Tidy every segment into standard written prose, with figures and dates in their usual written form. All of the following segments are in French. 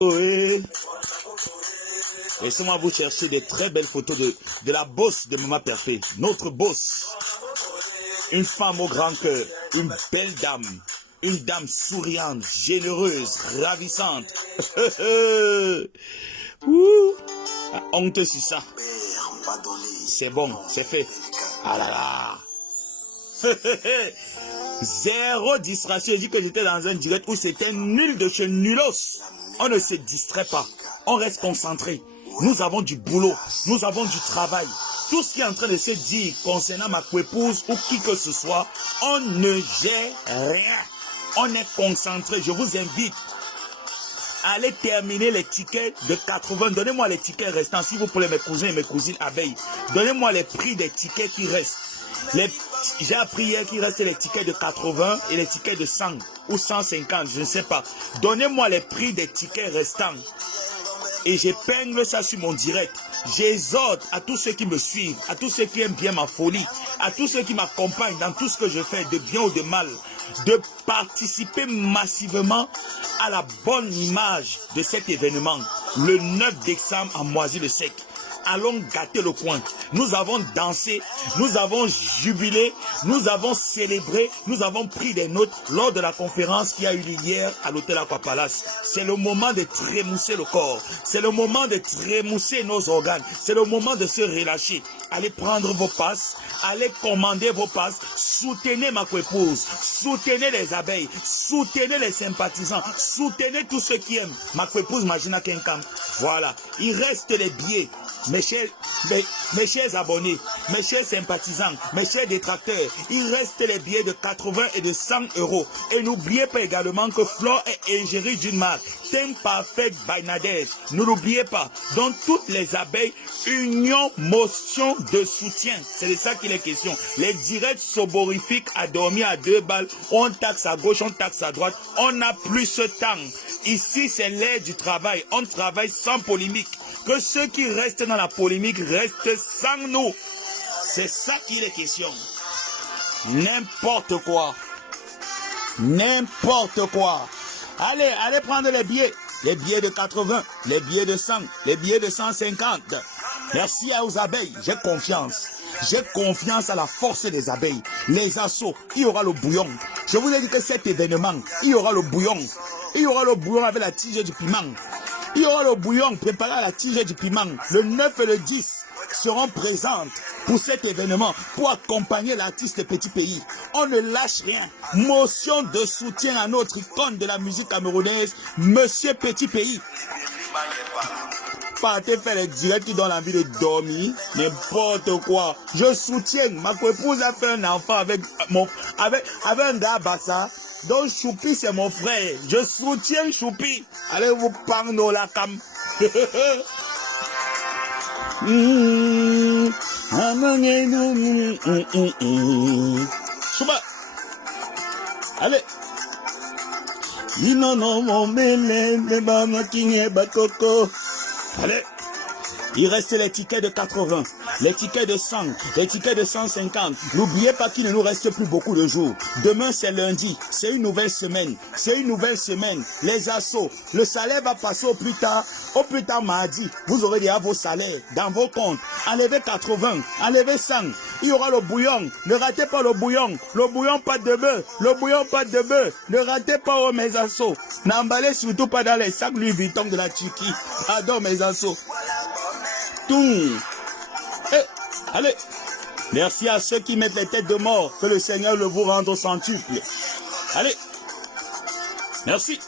Oui. Laissez-moi vous chercher des très belles photos de la bosse de Maman Perpé. Notre bosse. Une femme au grand cœur. Une belle dame. Une dame souriante, généreuse, ravissante. Ouh. La honte sur ça. C'est bon, c'est fait. Ah là là. Zéro distraction. Je dis que j'étais dans un direct où c'était nul de chez nulos. On ne se distrait pas. On reste concentré. Nous avons du boulot. Nous avons du travail. Tout ce qui est en train de se dire concernant ma coépouse ou qui que ce soit, on ne gère rien. On est concentré. Je vous invite à aller terminer les tickets de 80. Donnez-moi les tickets restants, s'il vous plaît, mes cousins et mes cousines abeilles. Donnez-moi les prix des tickets qui restent. J'ai appris hier qu'il restait les tickets de 80 et les tickets de 100 ou 150, je ne sais pas. Donnez-moi les prix des tickets restants. Et j'épingle ça sur mon direct. J'exhorte à tous ceux qui me suivent, à tous ceux qui aiment bien ma folie, à tous ceux qui m'accompagnent dans tout ce que je fais, de bien ou de mal, de participer massivement à la bonne image de cet événement, le 9 décembre à Moisy-le-Sec. Allons gâter le coin. Nous avons dansé, nous avons jubilé, nous avons célébré, nous avons pris des notes lors de la conférence qui a eu lieu hier à l'hôtel Aqua Palace. C'est le moment de trémousser le corps. C'est le moment de trémousser nos organes. C'est le moment de se relâcher. Allez prendre vos passes, allez commander vos passes, soutenez ma coépouse, soutenez les abeilles, soutenez les sympathisants, soutenez tous ceux qui aiment ma coépouse Magina Kenkam. Voilà, il reste les billets. Mes chers abonnés, mes chers sympathisants, mes chers détracteurs, il reste les billets de 80 et de 100 euros. Et n'oubliez pas également que Flore est égérie d'une marque, Thème Parfait by Nadège. Ne l'oubliez pas. Dans toutes les abeilles, union, motion de soutien. C'est de ça qu'il est question. Les directs soborifiques à dormir à 2 balles, on taxe à gauche, on taxe à droite. On n'a plus ce temps. Ici, c'est l'ère du travail. On travaille sans polémique. Que ceux qui restent dans la polémique restent sans nous. C'est ça qu'il est question. N'importe quoi. N'importe quoi. Allez, allez prendre les billets. Les billets de 80, les billets de 100, les billets de 150. Merci aux abeilles. J'ai confiance. J'ai confiance à la force des abeilles. Les assauts, il y aura le bouillon. Je vous ai dit que cet événement, il y aura le bouillon. Il y aura le bouillon avec la tige du piment. Il y aura le bouillon préparé à la tige du piment. Le 9 et le 10 seront présentes pour cet événement, pour accompagner l'artiste Petit Pays. On ne lâche rien. Motion de soutien à notre icône de la musique camerounaise, Monsieur Petit Pays. Partez faire les directs qui donnent envie de dormir, n'importe quoi. Je soutiens. Ma épouse a fait un enfant avec un gars Bassa. Donc Choupi c'est mon frère. Je soutiens Choupi. Allez vous prendre la cam. Chouba. Allez. Allez. Il reste les tickets de 80, les tickets de 100, les tickets de 150. N'oubliez pas qu'il ne nous reste plus beaucoup de jours. Demain, c'est lundi. C'est une nouvelle semaine. C'est une nouvelle semaine. Les assauts. Le salaire va passer au plus tard mardi. Vous aurez déjà vos salaires dans vos comptes. Enlevez 80, enlevez 100. Il y aura le bouillon. Ne ratez pas le bouillon. Le bouillon pâte de bœuf. Le bouillon pâte de bœuf. Ne ratez pas mes assauts. N'emballez surtout pas dans les sacs Louis Vuitton de la Turquie. Pardon mes assauts. Tout. Allez. Merci à ceux qui mettent les têtes de mort. Que le Seigneur le vous rende au centuple. Allez. Merci.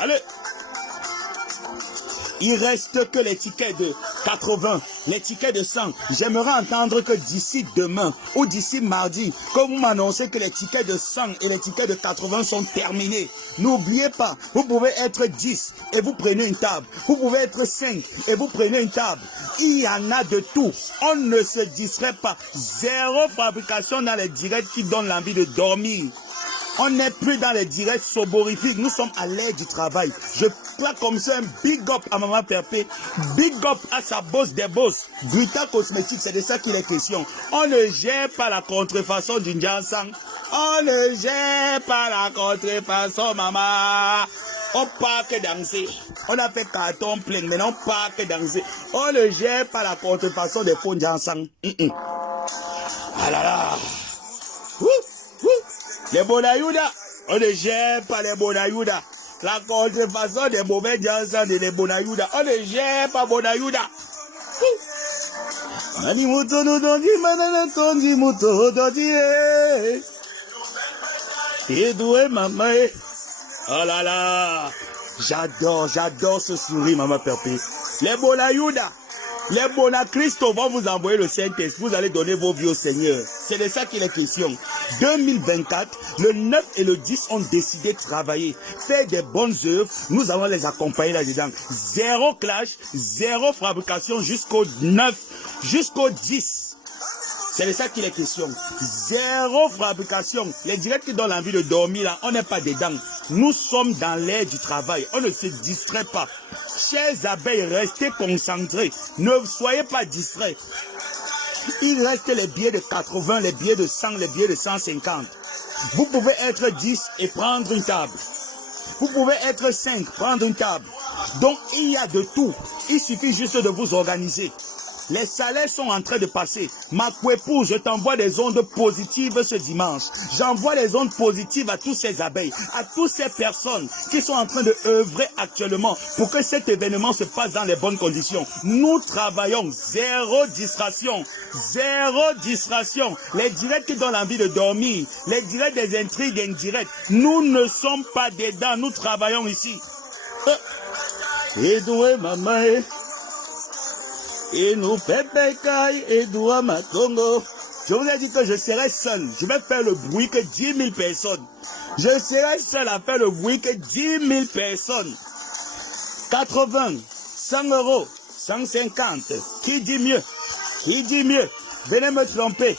Allez. Il reste que les tickets de 80, les tickets de 100. J'aimerais entendre que d'ici demain ou d'ici mardi, que vous m'annoncez que les tickets de 100 et les tickets de 80 sont terminés. N'oubliez pas, vous pouvez être 10 et vous prenez une table. Vous pouvez être 5 et vous prenez une table. Il y en a de tout. On ne se distrait pas. Zéro fabrication dans les directs qui donnent l'envie de dormir. On n'est plus dans les directs soborifiques. Nous sommes à l'ère du travail. Je claque comme ça un big up à Maman Perpé. Big up à sa boss des boss. Grita Cosmétique, c'est de ça qu'il est question. On ne gère pas la contrefaçon du Njansang. On ne gère pas la contrefaçon, maman. On part que danser. On a fait carton plein, maintenant on part que danser. On ne gère pas la contrefaçon des fonds d'ensemble. Ah là là. Ouh, ouh. Les bonayoudas. On ne gère pas les bonayoudas. La contrefaçon des mauvais ensemble et les bonayoudas. On ne gère pas bonayoudas. Mani muto no dondi manana tondi muto dondi et doué maman. Oh là là, j'adore ce sourire maman Perpé. Les bonayoudas, les bonacristos vont vous envoyer le Saint-Esprit. Vous allez donner vos vies au Seigneur. C'est de ça qu'il est question. 2024, le 9 et le 10 ont décidé de travailler, faire des bonnes œuvres. Nous allons les accompagner là-dedans. Zéro clash, zéro fabrication jusqu'au 9, jusqu'au 10. C'est de ça qu'il est question. Zéro fabrication. Les directs qui donnent envie de dormir là, on n'est pas dedans. Nous sommes dans l'air du travail. On ne se distrait pas. Chers abeilles, restez concentrés. Ne soyez pas distraits. Il reste les billets de 80, les billets de 100, les billets de 150. Vous pouvez être 10 et prendre une table. Vous pouvez être 5, prendre une table. Donc il y a de tout. Il suffit juste de vous organiser. Les salaires sont en train de passer. Ma épouse, je t'envoie des ondes positives ce dimanche. J'envoie les ondes positives à tous ces abeilles, à toutes ces personnes qui sont en train de œuvrer actuellement pour que cet événement se passe dans les bonnes conditions. Nous travaillons, zéro distraction, zéro distraction. Les directs qui donnent envie de dormir, les directs des intrigues indirectes, nous ne sommes pas dedans, nous travaillons ici. Edoué maman. Et nous pépécaille et doua matongo. Je vous ai dit que je serai seul. Je vais faire le bruit que 10 000 personnes. Je serai seul à faire le bruit que 10 000 personnes. 80, 100 euros, 150. Qui dit mieux? Qui dit mieux? Venez me tromper.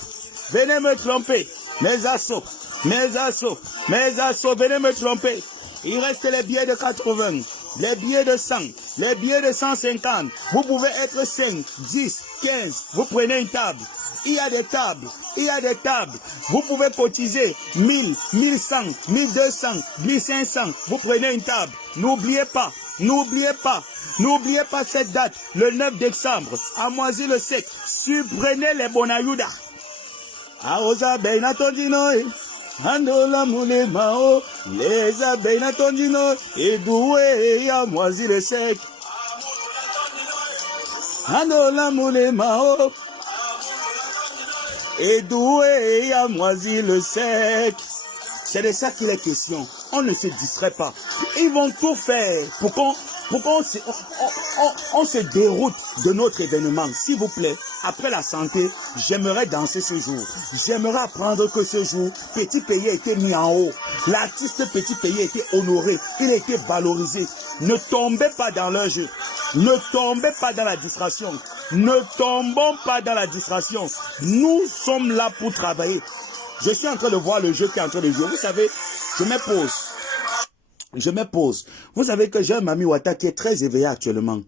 Venez me tromper. Mes assauts, mes assauts, mes assauts, venez me tromper. Il reste les billets de 80. Les billets de 100, les billets de 150, vous pouvez être 5, 10, 15, vous prenez une table. Il y a des tables, il y a des tables. Vous pouvez cotiser 1000, 1100, 1200, 1500, vous prenez une table. N'oubliez pas, n'oubliez pas, n'oubliez pas cette date, le 9 décembre, à Moisy-le-Sec. Supprenez les bonayoudas. Aosa Benatondinoe. Andola moule mao, les abeilles n'attendino, et doué à Moisy-le-Sec. Andola moule mao, et doué à Moisy-le-Sec. C'est de ça qu'il est question. On ne se distrait pas. Ils vont tout faire pour qu'on se déroute de notre événement. S'il vous plaît, après la santé, j'aimerais danser ce jour. J'aimerais apprendre que ce jour, Petit Pays a été mis en haut. L'artiste Petit Pays a été honoré. Il a été valorisé. Ne tombez pas dans leur jeu. Ne tombez pas dans la distraction. Ne tombons pas dans la distraction. Nous sommes là pour travailler. Je suis en train de voir le jeu qui est en train de jouer. Vous savez, je me pose. Je me pose. Vous savez que j'ai un Mami Wata qui est très éveillé actuellement.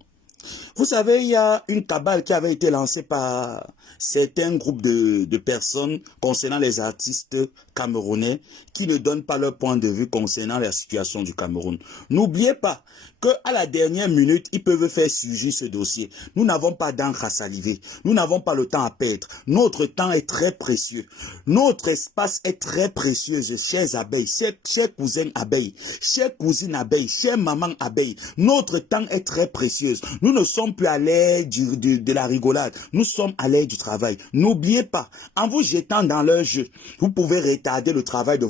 Vous savez, il y a une cabale qui avait été lancée par certains groupes de personnes concernant les artistes camerounais qui ne donnent pas leur point de vue concernant la situation du Cameroun. N'oubliez pas qu'à la dernière minute, ils peuvent faire surgir ce dossier. Nous n'avons pas d'encre à saliver. Nous n'avons pas le temps à perdre. Notre temps est très précieux. Notre espace est très précieux, chers abeilles, chers cousins abeilles, chères cousines abeilles, chères mamans abeilles. Notre temps est très précieux. Nous ne sommes plus à l'ère de la rigolade. Nous sommes à l'ère du travail. N'oubliez pas, en vous jetant dans leur jeu, vous pouvez retarder le travail de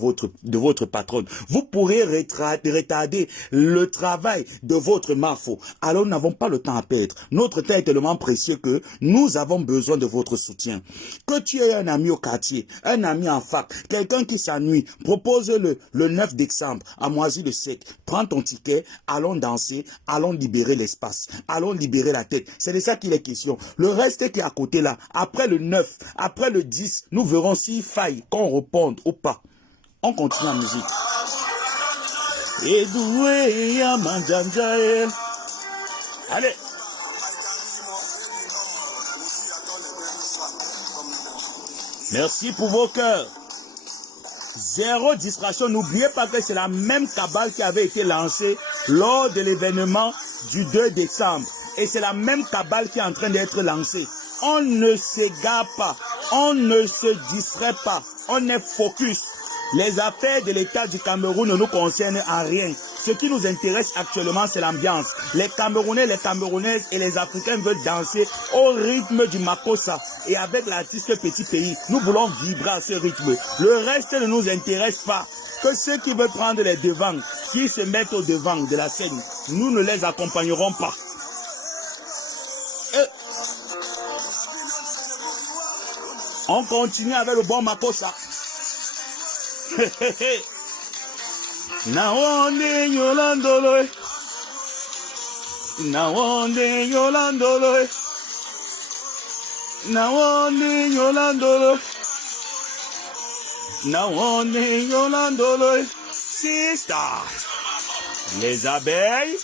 votre patronne. Vous pourrez retarder le travail de votre marfo. Alors nous n'avons pas le temps à perdre. Notre temps est tellement précieux que nous avons besoin de votre soutien. Que tu aies un ami au quartier, un ami en fac, quelqu'un qui s'ennuie, propose-le le 9 décembre à Moisy-le-Sec. Prends ton ticket, allons danser, allons libérer l'espace, allons libérer la tête. C'est de ça qu'il est question. Le reste qui est à côté là, après le 9, après le 10, nous verrons s'il faille qu'on réponde ou pas. On continue la musique. Edoué ya manjanjae. Allez. Merci pour vos cœurs. Zéro distraction. N'oubliez pas que c'est la même cabale qui avait été lancée lors de l'événement du 2 décembre. Et c'est la même cabale qui est en train d'être lancée. On ne s'égare pas. On ne se distrait pas. On est focus. Les affaires de l'État du Cameroun ne nous concernent en rien. Ce qui nous intéresse actuellement, c'est l'ambiance. Les Camerounais, les Camerounaises et les Africains veulent danser au rythme du Makossa. Et avec l'artiste Petit Pays, nous voulons vibrer à ce rythme. Le reste ne nous intéresse pas. Que ceux qui veulent prendre les devants, qui se mettent au devant de la scène, nous ne les accompagnerons pas. On continue avec le bon Makossa. Nawonde Yolandolo. Nawonde Yolandolo. Nawonde Yolandolo. Nawonde Yolandolo. Sister. Les abeilles.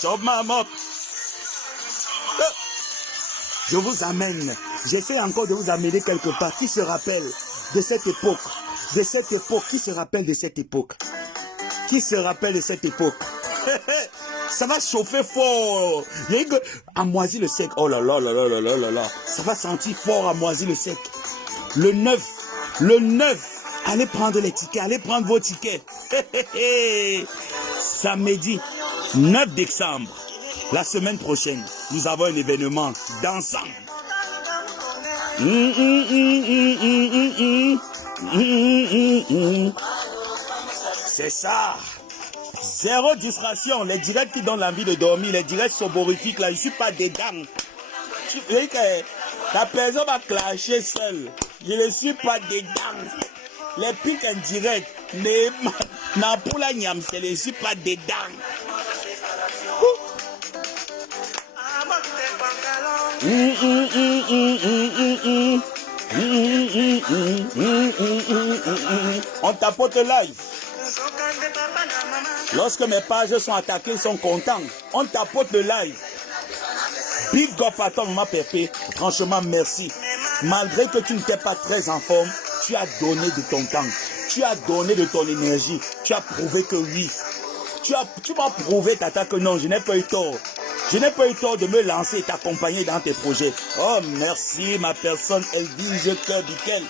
Chop ma mop. Je vous amène. J'essaie encore de vous amener quelque part. Qui se rappelle de cette époque? De cette époque. Qui se rappelle de cette époque? Qui se rappelle de cette époque? Ça va chauffer fort. À Moisy le sec. Oh là là là là là là là là. Ça va sentir fort à Moisy le sec. Le 9. Le 9. Allez prendre les tickets. Allez prendre vos tickets. Samedi 9 décembre. La semaine prochaine, nous avons un événement dansant. C'est ça. Zéro distraction. Les directs qui donnent l'envie de dormir, les directs soborifiques, là, je ne suis pas dedans. La personne va clasher seule. Je ne suis pas dedans. Les pics indirects, je ne suis pas dedans. On tapote live. Lorsque mes pages sont attaquées, ils sont contents. On tapote le live. Big up à toi, maman Pépé. Franchement, merci. Malgré que tu n'étais pas très en forme, tu as donné de ton temps. Tu as donné de ton énergie. Tu as prouvé que oui. Tu m'as prouvé, Tata, que non, je n'ai pas eu tort. Je n'ai pas eu tort de me lancer et t'accompagner dans tes projets. Oh, merci ma personne Elvige Cœur Biquel.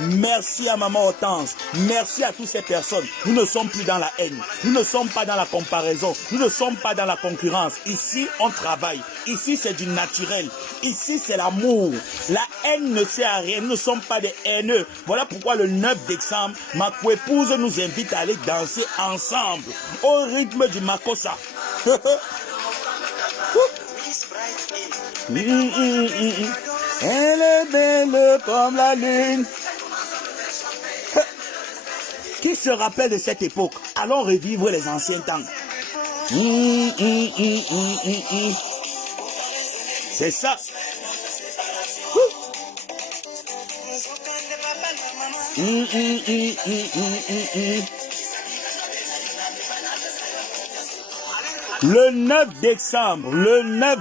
Merci à Maman Hortense. Merci à toutes ces personnes. Nous ne sommes plus dans la haine. Nous ne sommes pas dans la comparaison. Nous ne sommes pas dans la concurrence. Ici, on travaille. Ici, c'est du naturel. Ici, c'est l'amour. La haine ne sert à rien. Nous ne sommes pas des haineux. Voilà pourquoi le 9 décembre, ma co-épouse nous invite à aller danser ensemble au rythme du Makossa. Elle est belle comme la lune. Qui se rappelle de cette époque? Allons revivre les anciens temps. C'est ça. Le 9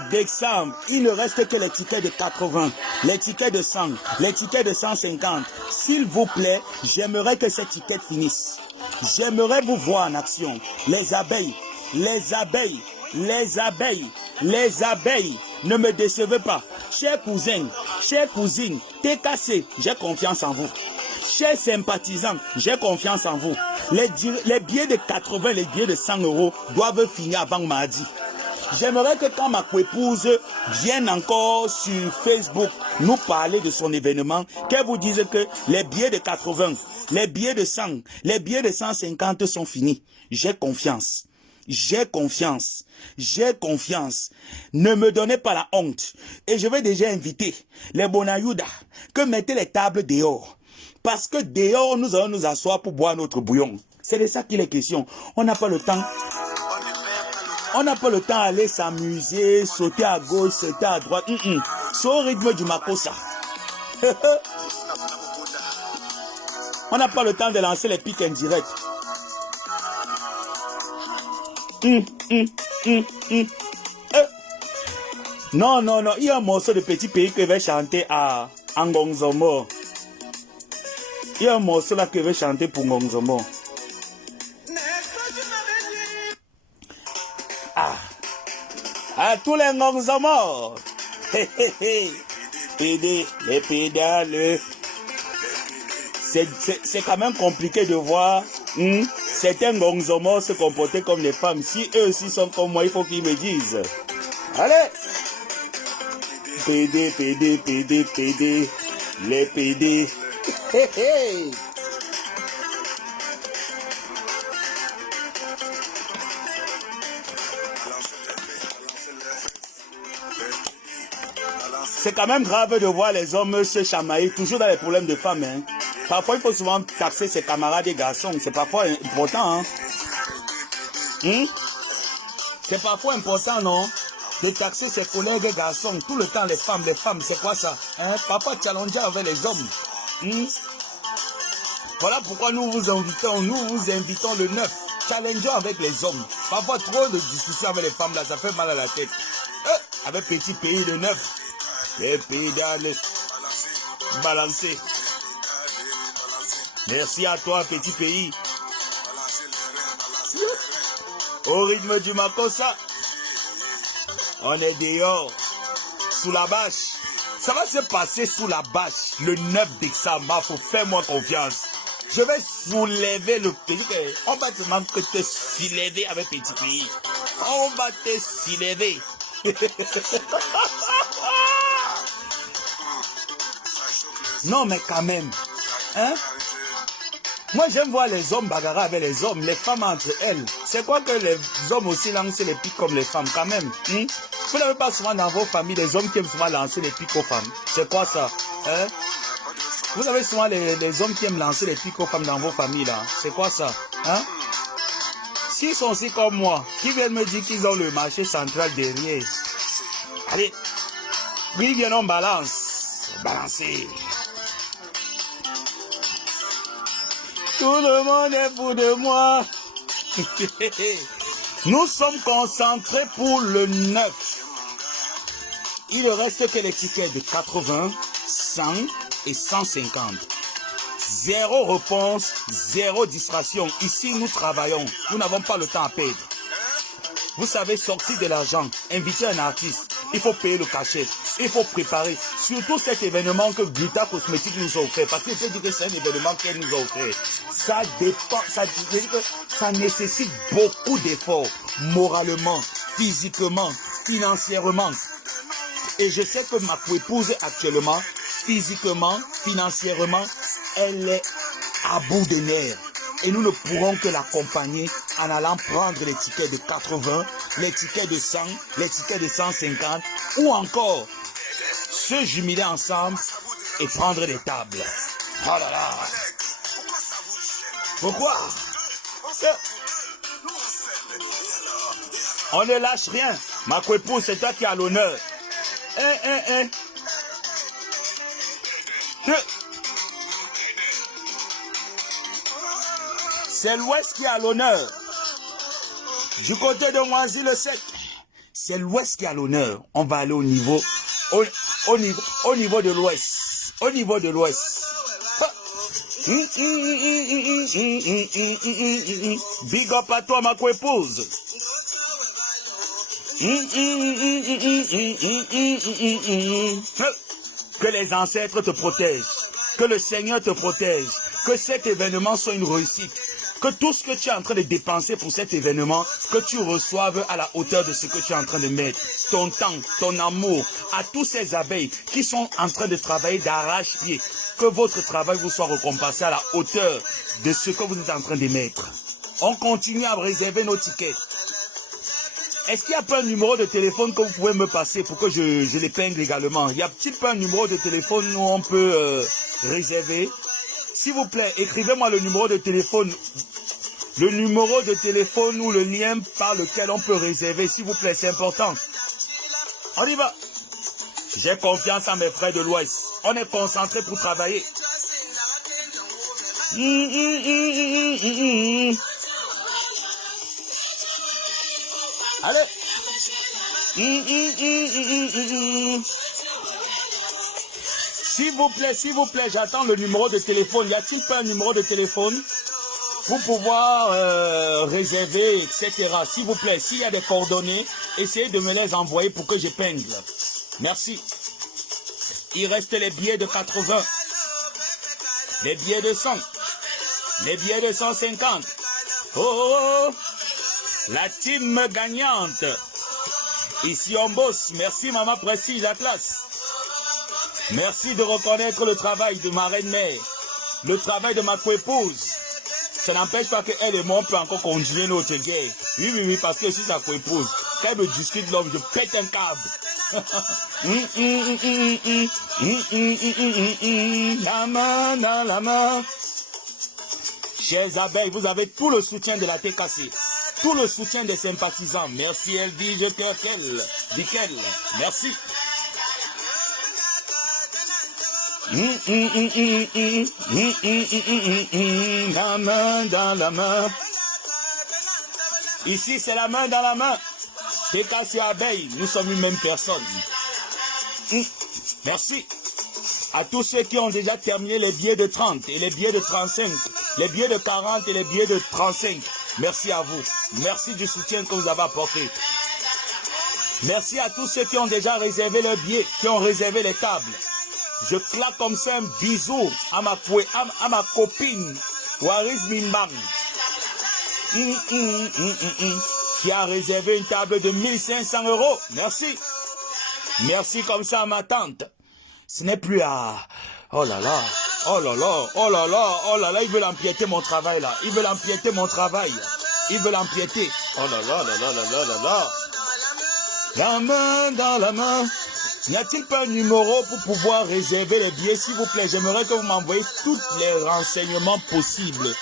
décembre, il ne reste que les tickets de 80, les tickets de 100, les tickets de 150. S'il vous plaît, j'aimerais que ces tickets finissent. J'aimerais vous voir en action. Les abeilles, les abeilles, les abeilles, les abeilles, ne me décevez pas. Chers cousins, chères cousines, TKC, j'ai confiance en vous. Chers sympathisants, j'ai confiance en vous. Les billets de 80, les billets de 100 euros doivent finir avant mardi. J'aimerais que quand ma co-épouse vienne encore sur Facebook nous parler de son événement, qu'elle vous dise que les billets de 80, les billets de 100, les billets de 150 sont finis. J'ai confiance. J'ai confiance. J'ai confiance. Ne me donnez pas la honte. Et je vais déjà inviter les Bonayouda que mettez les tables dehors. Parce que dehors, nous allons nous asseoir pour boire notre bouillon. C'est de ça qu'il est question. On n'a pas le temps. On n'a pas le temps d'aller s'amuser, sauter à gauche, sauter à droite. C'est au rythme du Makossa. On n'a pas le temps de lancer les pics indirects. Non, non, non. Il y a un morceau de Petit Pays que je vais chanter à Ngongzomo. Il y a un morceau là que je vais chanter pour Ngongzomo. À tous les Ngongzomo. PD, les pédales. C'est quand même compliqué de voir certains Ngongzomo se comporter comme les femmes. Si eux aussi sont comme moi, il faut qu'ils me disent. Allez. PD, PD, PD, PD. Les PD. C'est quand même grave de voir les hommes se chamailler, toujours dans les problèmes de femmes. Hein. Parfois, il faut souvent taxer ses camarades et garçons. C'est parfois important. Hein? C'est parfois important, non? De taxer ses collègues et garçons. Tout le temps, les femmes, c'est quoi ça? Hein? Parfois, challenger avec les hommes. Voilà pourquoi nous vous invitons le 9. Challenger avec les hommes. Parfois, trop de discussions avec les femmes, là, ça fait mal à la tête. Avec petit pays de 9. Les pays d'aller balancer. Merci à toi, petit pays. Au rythme du Makossa. On est dehors. Sous la bâche. Ça va se passer sous la bâche. Le 9 décembre. Faut faire moi confiance. Je vais soulever le pays. On va seulement que te soulever avec petit pays. On va te soulever. Non, mais quand même. Hein? Moi, j'aime voir les hommes bagarrer avec les hommes, les femmes entre elles. C'est quoi que les hommes aussi lancent les pics comme les femmes, quand même? Vous n'avez pas souvent dans vos familles des hommes qui aiment souvent lancer les pics aux femmes. C'est quoi ça? Hein? Vous avez souvent les hommes qui aiment lancer les pics aux femmes dans vos familles, là. C'est quoi ça? Hein? S'ils sont aussi comme moi, qui viennent me dire qu'ils ont le marché central derrière. Allez, oui, viens, on balance. Balancer. Tout le monde est fou de moi. Nous sommes concentrés pour le 9. Il ne reste que les tickets de 80, 100 et 150. Zéro réponse, zéro distraction. Ici, nous travaillons. Nous n'avons pas le temps à perdre. Vous savez, sortir de l'argent, inviter un artiste, il faut payer le cachet, il faut préparer. Surtout cet événement que Glita Cosmétique nous a offert. Parce que je dis que c'est un événement qu'elle nous a offert. Ça dépend, ça nécessite beaucoup d'efforts, moralement, physiquement, financièrement. Et je sais que ma co-épouse actuellement, physiquement, financièrement, elle est à bout de nerfs. Et nous ne pourrons que l'accompagner en allant prendre les tickets de 80, les tickets de 100, les tickets de 150, ou encore se jumeler ensemble et prendre des tables. Oh là là! Pourquoi? On ne lâche rien. Ma co-épouse, c'est toi qui as l'honneur. C'est l'Ouest qui a l'honneur. Du côté de Moisy-le-Sec, c'est l'Ouest qui a l'honneur. On va aller au niveau de l'Ouest. Au niveau de l'Ouest. Big up à toi, ma co-épouse. Que les ancêtres te protègent. Que le Seigneur te protège. Que cet événement soit une réussite. Que tout ce que tu es en train de dépenser pour cet événement, que tu reçoives à la hauteur de ce que tu es en train de mettre. Ton temps, ton amour, à tous ces abeilles qui sont en train de travailler d'arrache-pied. Que votre travail vous soit récompensé à la hauteur de ce que vous êtes en train de mettre. On continue à réserver nos tickets. Est-ce qu'il n'y a pas un numéro de téléphone que vous pouvez me passer pour que je l'épingle également? Il y a-t-il pas un numéro de téléphone où on peut réserver? S'il vous plaît, écrivez-moi le numéro de téléphone. Le numéro de téléphone ou le lien par lequel on peut réserver. S'il vous plaît, c'est important. On y va. J'ai confiance en mes frères de l'Ouest. On est concentrés pour travailler. Allez. S'il vous plaît, j'attends le numéro de téléphone. Y a-t-il pas un numéro de téléphone pour pouvoir réserver, etc. S'il vous plaît, s'il y a des coordonnées, essayez de me les envoyer pour que j'épingle. Merci. Il reste les billets de 80, les billets de 100, les billets de 150. Oh, la team gagnante. Ici on bosse. Merci Maman Prestige Atlas. Merci de reconnaître le travail de ma reine-mère, le travail de ma coépouse. Ça n'empêche pas qu'elle et moi on peut encore continuer notre guerre. Oui, parce que si sa coépouse, quand elle me discute l'homme, je pète un câble. La main dans la main. Chers abeilles, vous avez tout le soutien de la TKC, tout le soutien des sympathisants. Merci Elvige Dikel, merci. La main dans la main. Ici c'est la main dans la main. TKC abeille, nous sommes une même personne. Merci à tous ceux qui ont déjà terminé les billets de 30 et les billets de 35, les billets de 40 et les billets de 35. Merci à vous. Merci du soutien que vous avez apporté. Merci à tous ceux qui ont déjà réservé leurs billets, qui ont réservé les tables. Je claque comme ça un bisou à ma copine, Waris Mimbang, qui a réservé une table de 1500 €. Merci. Merci comme ça à ma tante. Ce n'est plus à... Oh là là, oh là là, oh là là, oh là là, ils veulent empiéter mon travail là. Ils veulent empiéter mon travail. Ils veulent empiéter. Oh là là là là là là là là. La main dans la main. N'y a-t-il pas un numéro pour pouvoir réserver les billets, s'il vous plaît? J'aimerais que vous m'envoyiez tous les renseignements possibles,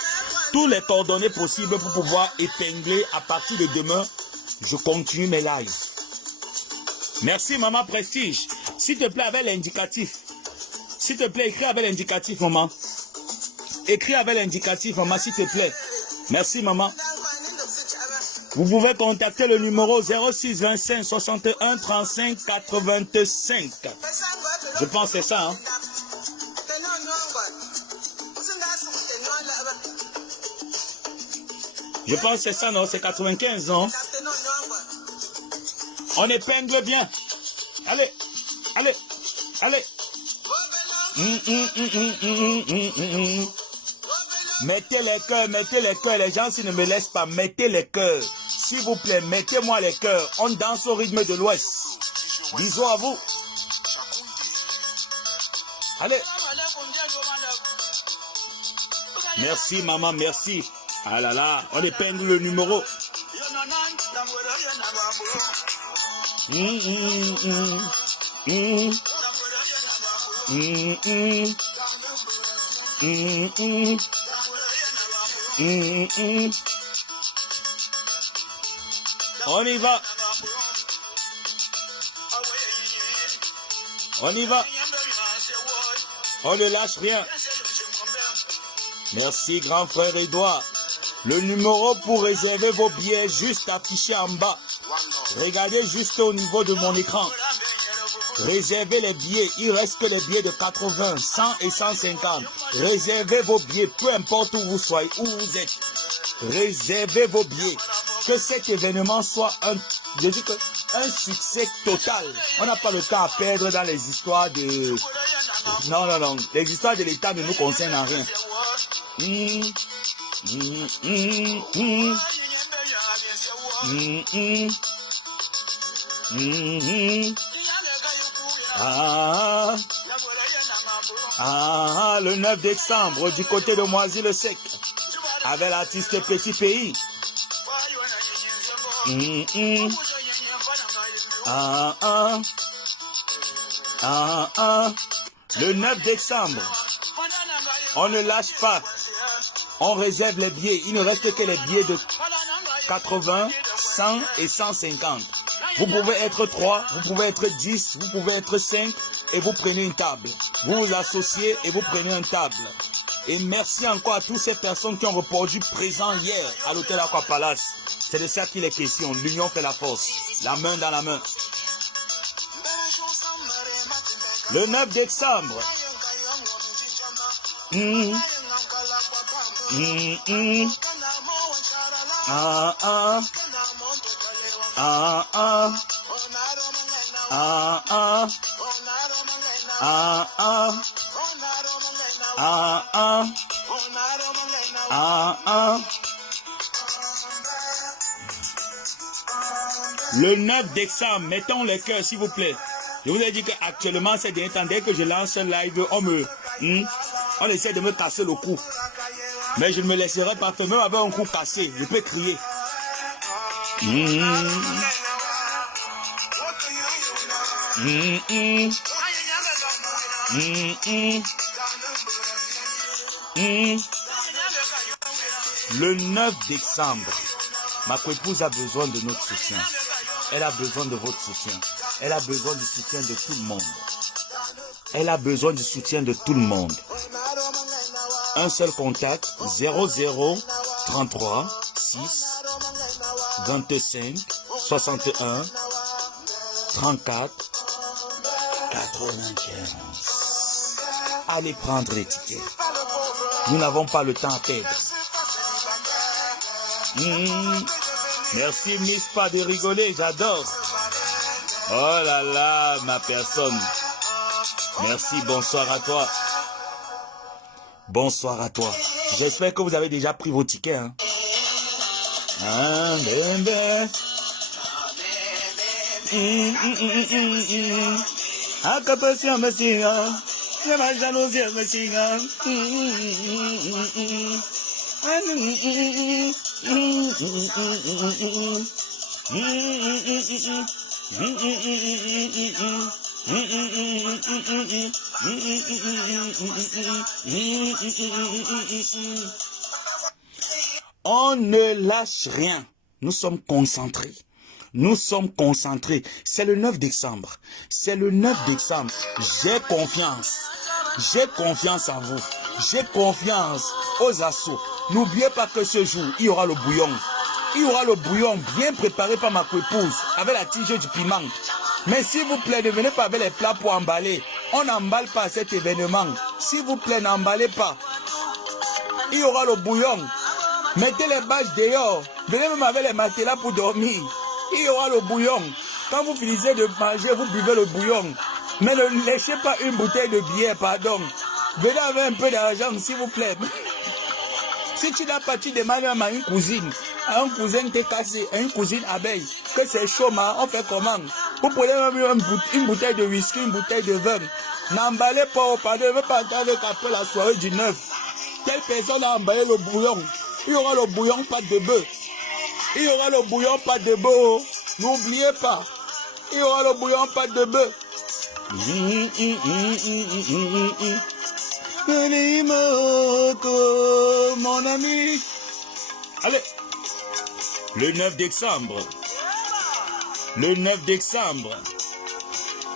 tous les coordonnées possibles pour pouvoir épingler à partir de demain. Je continue mes lives. Merci Maman Prestige. S'il te plaît, avec l'indicatif. S'il te plaît, écris avec l'indicatif, maman. Écris avec l'indicatif, maman, s'il te plaît. Merci, maman. Vous pouvez contacter le numéro 06 25 61 35 85. Je pense que c'est ça, hein. Je pense que c'est ça, non? C'est 95, non? On épingle bien. Allez, allez, allez. Mettez les cœurs, les gens s'ils ne me laissent pas, mettez les cœurs. S'il vous plaît, mettez-moi les cœurs. On danse au rythme de l'Ouest. Bisous à vous. Allez. Merci maman, merci. Ah là là, on épingle le numéro. On y va. On y va. On ne lâche rien. Merci grand frère Edouard. Le numéro pour réserver vos billets est juste affiché en bas. Regardez juste au niveau de mon écran. Réservez les billets. Il reste que les billets de 80, 100 et 150. Réservez vos billets, peu importe où vous soyez, où vous êtes. Réservez vos billets. Que cet événement soit un succès total. On n'a pas le temps à perdre dans les histoires de... Non, non, non. Les histoires de l'État ne nous concernent en rien. Le 9 décembre, du côté de Moisy-le-Sec, avec l'artiste Petit Pays. Le 9 décembre, on ne lâche pas. On réserve les billets. Il ne reste que les billets de 80, 100 et 150. Vous pouvez être 3, vous pouvez être 10, vous pouvez être 5 et vous prenez une table. Vous vous associez et vous prenez une table. Et merci encore à toutes ces personnes qui ont répondu présent hier à l'hôtel Aqua Palace. C'est de ça qu'il est question. L'union fait la force. La main dans la main. Le 9 décembre, Mm. Ah ah. Ah ah. Ah ah. Ah ah. Ah ah. Ah ah. Le 9 décembre, mettons les cœurs s'il vous plaît. Je vous ai dit qu'actuellement, c'est derniers temps, dès que je lance un live, on essaie de me casser le cou. Mais je ne me laisserai pas faire, même avec un cou cassé, je peux crier. Le 9 décembre, ma épouse a besoin de notre soutien. Elle a besoin de votre soutien. Elle a besoin du soutien de tout le monde. Elle a besoin du soutien de tout le monde. Un seul contact, 00 33 6 25 61 34 95. Allez prendre les tickets. Nous n'avons pas le temps à perdre. Merci Miss, pas de rigoler, j'adore. Oh là là, ma personne. Merci, bonsoir à toi. Bonsoir à toi. J'espère que vous avez déjà pris vos tickets. Hein? On ne lâche rien. Nous sommes concentrés. Nous sommes concentrés. C'est le 9 décembre. C'est le 9 décembre. J'ai confiance. J'ai confiance en vous. J'ai confiance aux assauts. N'oubliez pas que ce jour, il y aura le bouillon. Il y aura le bouillon bien préparé par ma épouse avec la tige du piment. Mais s'il vous plaît, ne venez pas avec les plats pour emballer. On n'emballe pas cet événement. S'il vous plaît, n'emballez pas. Il y aura le bouillon. Mettez les bâches dehors. Venez même avec les matelas pour dormir. Il y aura le bouillon. Quand vous finissez de manger, vous buvez le bouillon. Mais ne léchez pas une bouteille de bière, pardon. Venez avec un peu d'argent, s'il vous plaît. Si tu n'as pas, tu demandes même à une cousine. À un cousin qui est cassé, à une cousine abeille. Que c'est chaud, on fait comment? Vous prenez même une bouteille de whisky, une bouteille de vin. N'emballez pas, pardon, ne veux pas entendre après la soirée du 9. Telle personne a emballé le bouillon. Il y aura le bouillon, pas de bœuf. Il y aura le bouillon, pas de bœuf. N'oubliez pas. Il y aura le bouillon, pas de bœuf. Mon ami. Allez. Le 9 décembre. Le 9 décembre.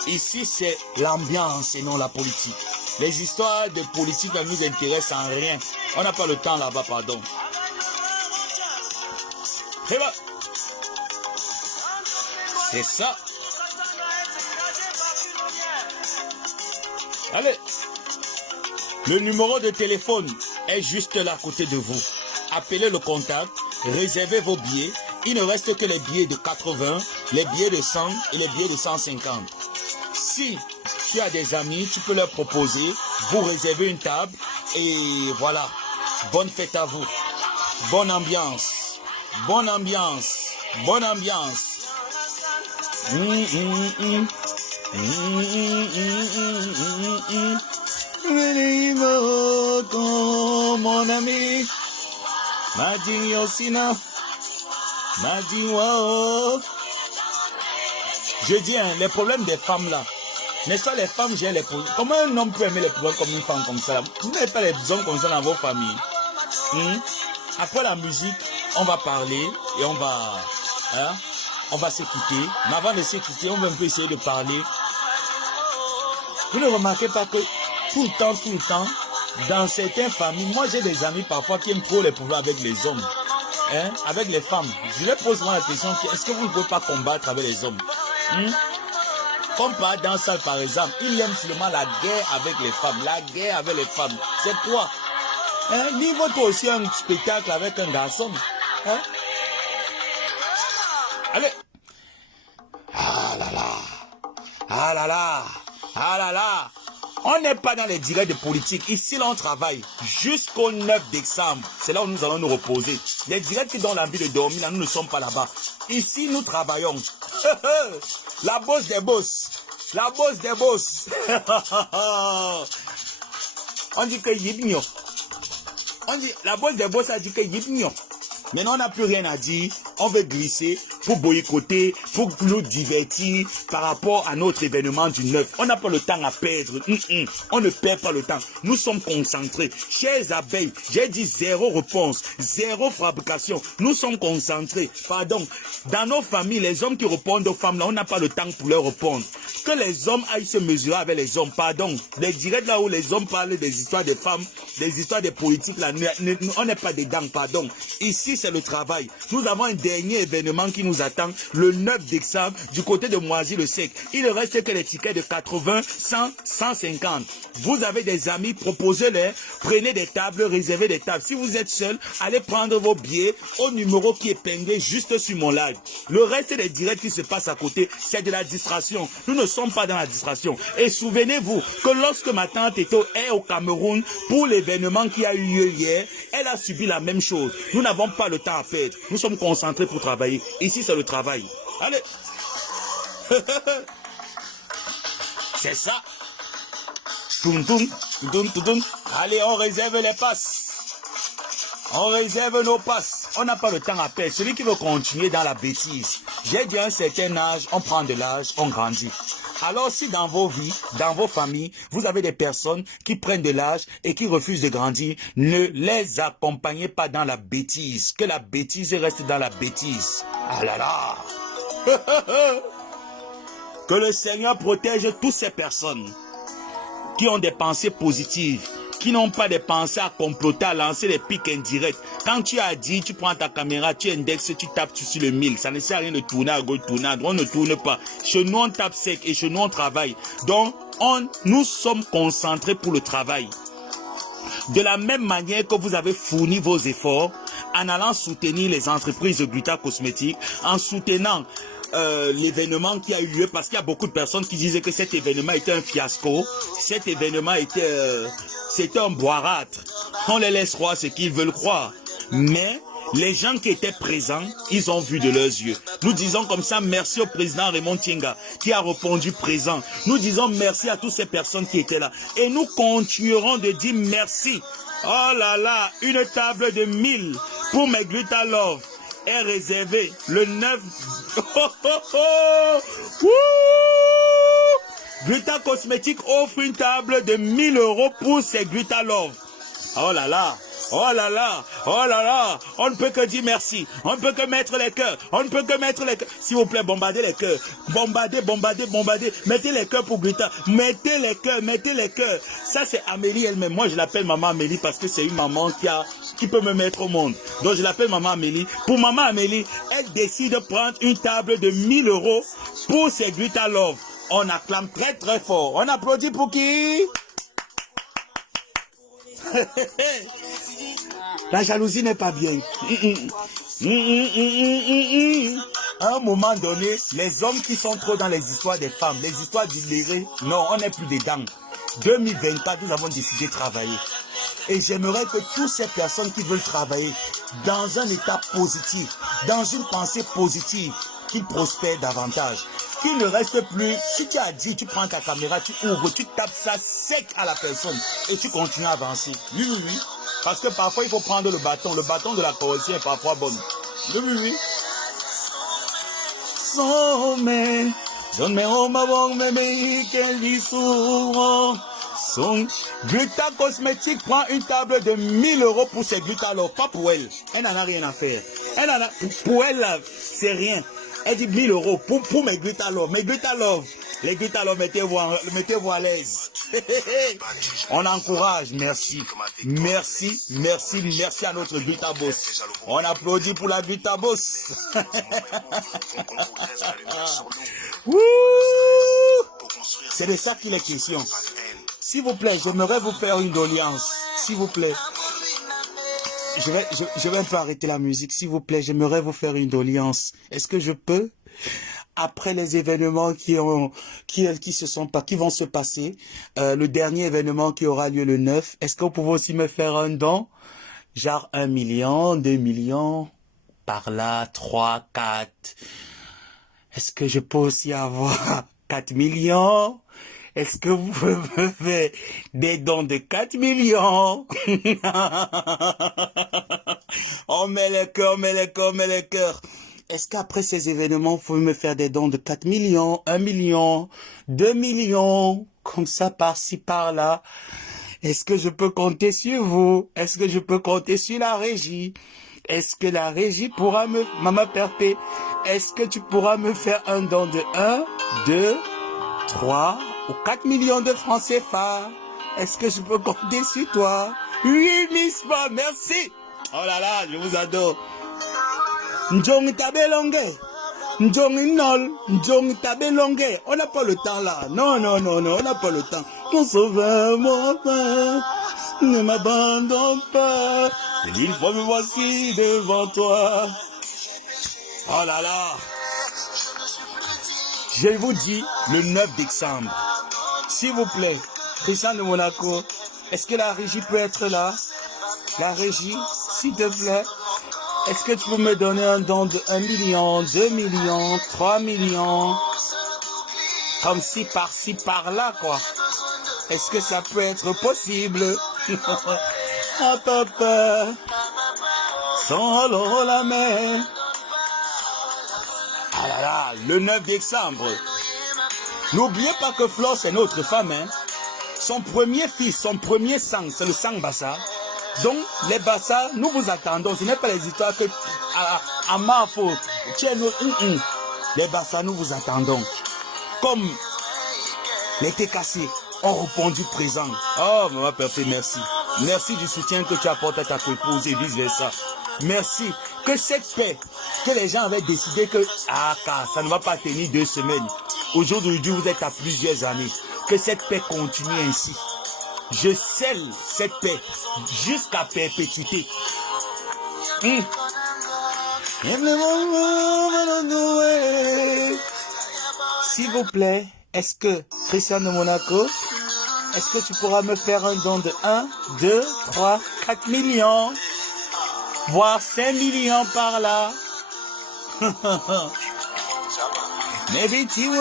Ici, c'est l'ambiance et non la politique. Les histoires de politique ne nous intéressent en rien. On n'a pas le temps là-bas, pardon. C'est ça. Allez. Le numéro de téléphone est juste là à côté de vous. Appelez le contact, réservez vos billets. Il ne reste que les billets de 80, les billets de 100 et les billets de 150. Si tu as des amis, tu peux leur proposer, vous réservez une table et voilà. Bonne fête à vous. Bonne ambiance. Bonne ambiance. Bonne ambiance. Mon ami. Madi Osina. Madi Wow. Je dis, hein, les problèmes des femmes là. Mais ça, les femmes, j'ai les problèmes. Comment un homme peut aimer les problèmes comme une femme comme ça? Vous n'avez pas les hommes comme ça dans vos familles. Après la musique, on va parler et on va s'écouter. Mais avant de s'écouter, on va un peu essayer de parler. Vous ne remarquez pas que tout le temps, dans certaines familles, moi j'ai des amis parfois qui aiment trop les problèmes avec les hommes, avec les femmes. Je leur pose moi la question, est-ce que vous ne pouvez pas combattre avec les hommes? Comme par dans ça, par exemple, il aime seulement la guerre avec les femmes. La guerre avec les femmes. C'est quoi? Hein? Livre toi aussi un spectacle avec un garçon. Hein? Allez. Ah là là. Ah là là. Ah là là. On n'est pas dans les directs de politique. Ici, là, on travaille jusqu'au 9 décembre. C'est là où nous allons nous reposer. Les directs qui donnent l'envie de dormir, là, nous ne sommes pas là-bas. Ici, nous travaillons. La bosse des bosses. La bosse des bosses. On dit que yibnio. On dit, la bosse des bosses a dit que yibnio. Maintenant, on n'a plus rien à dire. On veut glisser pour boycotter, pour nous divertir par rapport à notre événement du 9. On n'a pas le temps à perdre. On ne perd pas le temps. Nous sommes concentrés. Chers abeilles, j'ai dit zéro réponse, zéro fabrication. Nous sommes concentrés. Pardon. Dans nos familles, les hommes qui répondent aux femmes, là, on n'a pas le temps pour leur répondre. Que les hommes aillent se mesurer avec les hommes. Pardon. Les directs là où les hommes parlent des histoires des femmes, des histoires des politiques, là, on n'est pas dedans. Pardon. Ici, c'est le travail. Nous avons un dernier événement qui nous attend le 9 décembre du côté de Moisy-le-Sec. Il ne reste que les tickets de 80, 100, 150. Vous avez des amis, proposez-les, prenez des tables, réservez des tables. Si vous êtes seul, allez prendre vos billets au numéro qui est épinglé juste sur mon live. Le reste des directs qui se passent à côté, c'est de la distraction. Nous ne sommes pas dans la distraction. Et souvenez-vous que lorsque ma tante est au Cameroun pour l'événement qui a eu lieu hier, elle a subi la même chose. Nous n'avons pas le temps à perdre. Nous sommes concentrés pour travailler. Ici, c'est le travail. Allez. C'est ça. Toum, toum, toum, toum, toum. Allez, on réserve les passes. On réserve nos passes. On n'a pas le temps à perdre. Celui qui veut continuer dans la bêtise. J'ai dit à un certain âge, on prend de l'âge, on grandit. Alors si dans vos vies, dans vos familles, vous avez des personnes qui prennent de l'âge et qui refusent de grandir, ne les accompagnez pas dans la bêtise. Que la bêtise reste dans la bêtise. Ah là là. Que le Seigneur protège toutes ces personnes qui ont des pensées positives, qui n'ont pas des pensées à comploter, à lancer des pics indirects. Quand tu as dit, tu prends ta caméra, tu indexes, tu tapes sur le 1000. Ça ne sert à rien de tourner à gauche, tourner à droite. On ne tourne pas. Chez nous, on tape sec et chez nous, on travaille. Donc, nous sommes concentrés pour le travail. De la même manière que vous avez fourni vos efforts en allant soutenir les entreprises de Gluta Cosmétique, en soutenant l'événement qui a eu lieu, parce qu'il y a beaucoup de personnes qui disaient que cet événement était un fiasco, cet événement était c'était un boirâtre. On les laisse croire ce qu'ils veulent croire, mais les gens qui étaient présents, ils ont vu de leurs yeux. Nous disons comme ça merci au président Raymond Tienga qui a répondu présent. Nous disons merci à toutes ces personnes qui étaient là. Et nous continuerons de dire merci. Oh là là, une table de 1000 pour mes Gluta Love est réservée le 9. Gluta Cosmétique offre une table de 1000 € pour ses Gluta Love. Oh là là. Oh là là, oh là là, on ne peut que dire merci, on ne peut que mettre les cœurs, on ne peut que mettre les cœurs. S'il vous plaît, bombardez les cœurs, bombardez, bombardez, bombardez, mettez les cœurs pour Gluta, mettez les cœurs, mettez les cœurs. Ça c'est Amélie elle-même, moi je l'appelle maman Amélie parce que c'est une maman qui peut me mettre au monde. Donc je l'appelle maman Amélie. Pour maman Amélie, elle décide de prendre une table de 1000 € pour ses Gluta Love. On acclame très très fort, on applaudit pour qui? La jalousie n'est pas bien. À un moment donné, les hommes qui sont trop dans les histoires des femmes, les histoires d'illérés, non, on n'est plus dedans. 2024, nous avons décidé de travailler. Et j'aimerais que toutes ces personnes qui veulent travailler dans un état positif, dans une pensée positive, qu'ils prospèrent davantage. Qu'il ne reste plus, si tu as dit, tu prends ta caméra, tu ouvres, tu tapes ça sec à la personne et tu continues à avancer. Oui, oui, oui. Parce que parfois, il faut prendre le bâton. Le bâton de la correction est parfois bon. Oui, oui, oui. Somme, donne-moi au mabon, mais qu'elle dit souvent. Gluta Cosmétique prend une table de 1000 € pour ses Gluta Love, pas pour elle. Elle n'en a rien à faire. Elle en a, pour elle, c'est rien. Elle dit 1000 € pour mes Gluta Love. Mes Gluta Love. Les Gluta Love, mettez-vous à l'aise. On encourage, merci. Merci, merci, merci à notre Gluta Boss. On applaudit pour la Gluta Boss. Wouh! C'est de ça qu'il est question. S'il vous plaît, j'aimerais vous faire une doléance. S'il vous plaît. Je vais un peu arrêter la musique. S'il vous plaît, j'aimerais vous faire une doléance. Est-ce que je peux, après les événements qui vont se passer, le dernier événement qui aura lieu le 9, est-ce que vous pouvez aussi me faire un don? Genre 1 million, 2 millions, par là, 3, 4. Est-ce que je peux aussi avoir 4 millions? Est-ce que vous pouvez me faire des dons de 4 millions? On met les cœurs, met les cœurs, met les cœurs. Est-ce qu'après ces événements, vous pouvez me faire des dons de 4 millions, 1 million, 2 millions, comme ça, par-ci, par-là? Est-ce que je peux compter sur vous? Est-ce que je peux compter sur la régie? Est-ce que la régie pourra Maman Perpé, est-ce que tu pourras me faire un don de 1, 2, 3 ou 4 millions de francs CFA? Est-ce que je peux compter sur toi? Oui, Miss Ma, merci. Oh là là, je vous adore. Njong Tabelongue. Njong Nol. Njong Tabelongue. On n'a pas le temps là. Non, non, non, non, on n'a pas le temps. Mon sauveur, mon père, ne m'abandonne pas. Et 1000 fois me voici devant toi. Oh là là. Je vous dis le 9 décembre. S'il vous plaît, Christian de Monaco, est-ce que la régie peut être là? La régie, s'il te plaît. Est-ce que tu peux me donner un don de 1 million, 2 millions, 3 millions? Comme si par-ci, par-là, quoi. Est-ce que ça peut être possible? Ah, papa. Sans l'eau, la mer. Ah là là, le 9 décembre. N'oubliez pas que Flore, c'est notre femme, hein. Son premier fils, son premier sang, c'est le sang Bassa. Donc, les Bassa, nous vous attendons. Ce n'est pas les histoires que à Mafo, les Bassa, nous vous attendons. Comme l'été cassé, ont répondu présent. Oh, maman Perpé, merci. Merci du soutien que tu apportes à ta épouse et vice-versa. Merci. Que cette paix, que les gens avaient décidé que, ça ne va pas tenir 2 semaines. Aujourd'hui, vous êtes à plusieurs années. Que cette paix continue ainsi. Je scelle cette paix jusqu'à perpétuité. S'il vous plaît, est-ce que, Christian de Monaco, est-ce que tu pourras me faire un don de 1, 2, 3, 4 millions, voire 5 millions par là? Maybe you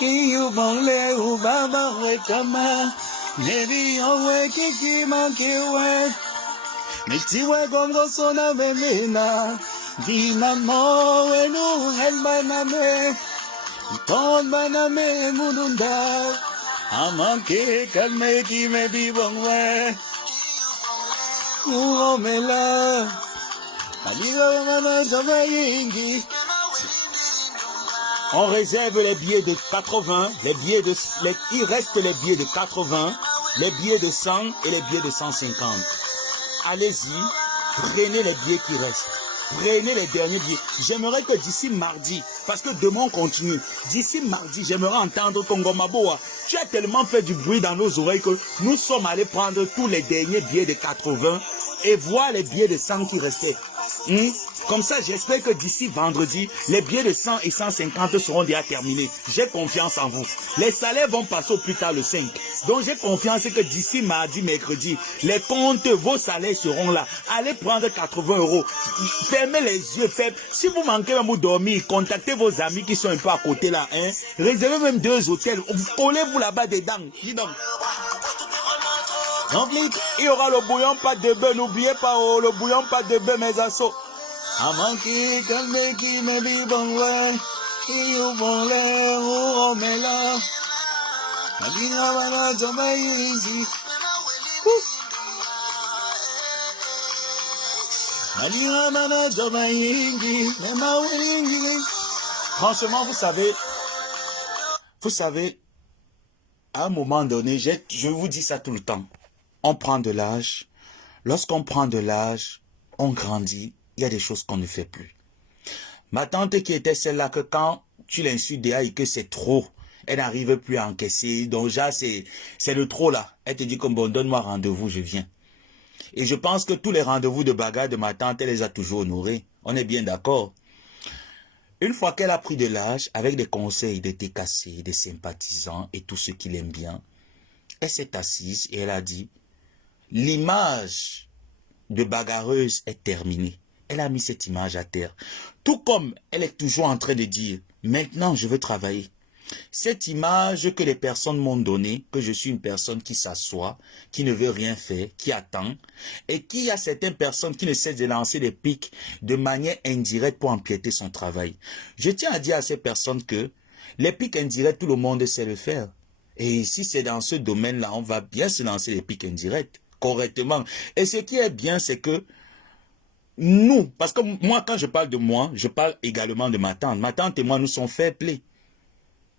you won't let who baba wake up, maybe you'll wake it, man, kill. Mitiwe gongo sona bemina, dina mo enu hen baname, ton baname mudunda, amanke kalme ki me bi bongwe, uo mela, aliga mana jamayingi. On réserve les billets de 80, il reste les billets de 80, les billets de 100 et les billets de 150. Allez-y, prenez les billets qui restent. Prenez les derniers billets. J'aimerais que d'ici mardi, parce que demain on continue, d'ici mardi, j'aimerais entendre Congo Maboa. Tu as tellement fait du bruit dans nos oreilles que nous sommes allés prendre tous les derniers billets de 80 et voir les billets de 100 qui restaient. Comme ça, j'espère que d'ici vendredi, les billets de 100 et 150 seront déjà terminés. J'ai confiance en vous. Les salaires vont passer au plus tard le 5. Donc, j'ai confiance que d'ici mardi, mercredi, les comptes, vos salaires seront là. Allez prendre 80 €. Fermez les yeux. Si vous manquez même vous dormir, contactez vos amis qui sont un peu à côté là. Réservez même 2 hôtels. Collez-vous là-bas dedans. Dis donc. Il y aura le bouillon pas de bœuf. N'oubliez pas le bouillon pas de bœuf, mes assos. Amanki kalmeki me bi bongwe, iyo bonle o mela. Madina bana jamayingi. Madina bana jamayingi, me mawingi. Franchement, vous savez, à un moment donné, je vous dis ça tout le temps. On prend de l'âge. Lorsqu'on prend de l'âge, on grandit. Il y a des choses qu'on ne fait plus. Ma tante qui était celle-là que quand tu l'insultes déjà et que c'est trop. Elle n'arrive plus à encaisser. Donc, déjà, c'est le trop là. Elle te dit comme bon, donne-moi rendez-vous, je viens. Et je pense que tous les rendez-vous de bagarre de ma tante, elle les a toujours honorés. On est bien d'accord. Une fois qu'elle a pris de l'âge, avec des conseils des TKC, des sympathisants et tous ceux qui l'aiment bien, elle s'est assise et elle a dit, l'image de bagarreuse est terminée. Elle a mis cette image à terre. Tout comme elle est toujours en train de dire, maintenant je veux travailler. Cette image que les personnes m'ont donnée, que je suis une personne qui s'assoit, qui ne veut rien faire, qui attend, et qui a certaines personnes qui ne cessent de lancer des pics de manière indirecte pour empiéter son travail. Je tiens à dire à ces personnes que les pics indirects, tout le monde sait le faire. Et si c'est dans ce domaine-là, on va bien se lancer les pics indirects, correctement. Et ce qui est bien, c'est que nous, parce que moi, quand je parle de moi, je parle également de ma tante. Ma tante et moi, nous sommes fair play.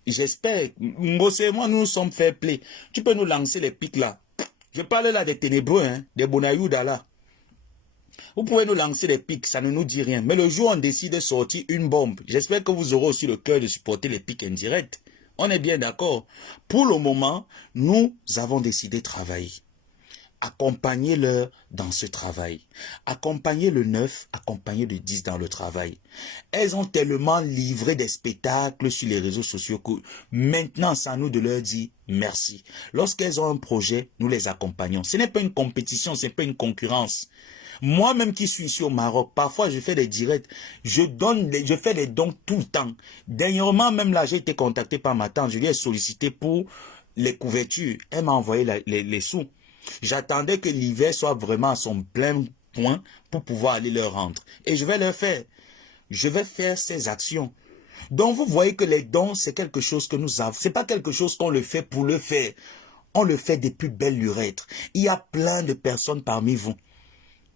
J'espère. Mbosse et moi, nous sommes fair play. Tu peux nous lancer les pics là. Je parle là des ténébreux, hein, des bonayoudas là. Vous pouvez nous lancer des pics, ça ne nous dit rien. Mais le jour où on décide de sortir une bombe, j'espère que vous aurez aussi le cœur de supporter les pics indirects. On est bien d'accord. Pour le moment, nous avons décidé de travailler. Accompagnez-leur dans ce travail. Accompagnez le 9, accompagnez le 10 dans le travail. Elles ont tellement livré des spectacles sur les réseaux sociaux que maintenant, c'est à nous de leur dire merci. Lorsqu'elles ont un projet, nous les accompagnons. Ce n'est pas une compétition, ce n'est pas une concurrence. Moi-même qui suis ici au Maroc, parfois je fais des directs, je fais des dons tout le temps. Dernièrement, même là, j'ai été contacté par ma tante, je lui ai sollicité pour les couvertures. Elle m'a envoyé les sous. J'attendais que l'hiver soit vraiment à son plein point pour pouvoir aller leur rendre. Et je vais leur faire. Je vais faire ces actions. Donc vous voyez que les dons, c'est quelque chose que nous avons. C'est pas quelque chose qu'on le fait pour le faire. On le fait des plus belles lurettes. Il y a plein de personnes parmi vous.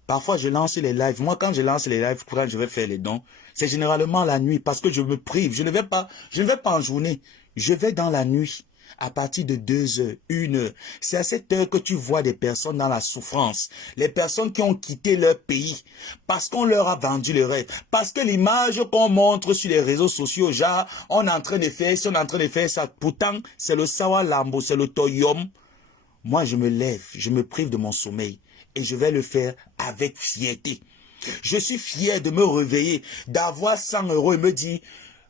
Parfois, je lance les lives. Moi, quand je lance les lives, quand je vais faire les dons, c'est généralement la nuit parce que je me prive. Je ne vais pas en journée. Je vais dans la nuit. À partir de 2 heures, 1 heure. C'est à cette heure que tu vois des personnes dans la souffrance. Les personnes qui ont quitté leur pays parce qu'on leur a vendu le rêve. Parce que l'image qu'on montre sur les réseaux sociaux, genre, on est en train de faire ça, on est en train de faire ça. Pourtant, c'est le Sawa Lambo, c'est le Toyom. Moi, je me lève, je me prive de mon sommeil. Et je vais le faire avec fierté. Je suis fier de me réveiller, d'avoir 100 € et me dire,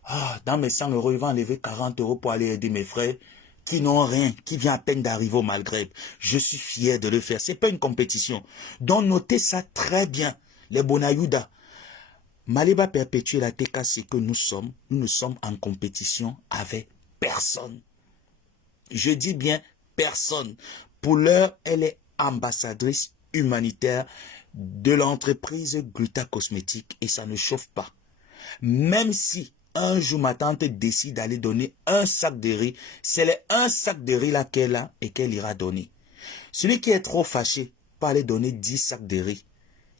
ah, dans mes 100 €, il va enlever 40 € pour aller aider mes frères qui n'ont rien, qui viennent à peine d'arriver au Maghreb. Je suis fier de le faire. Ce n'est pas une compétition. Donc, notez ça très bien, les Bonayoudas. Maliba perpétuer la TK, c'est que nous ne sommes en compétition avec personne. Je dis bien personne. Pour l'heure, elle est ambassadrice humanitaire de l'entreprise Gluta Cosmétique et ça ne chauffe pas. Même si un jour ma tante décide d'aller donner un sac de riz, c'est un sac de riz là qu'elle a et qu'elle ira donner. Celui qui est trop fâché peut aller donner 10 sacs de riz.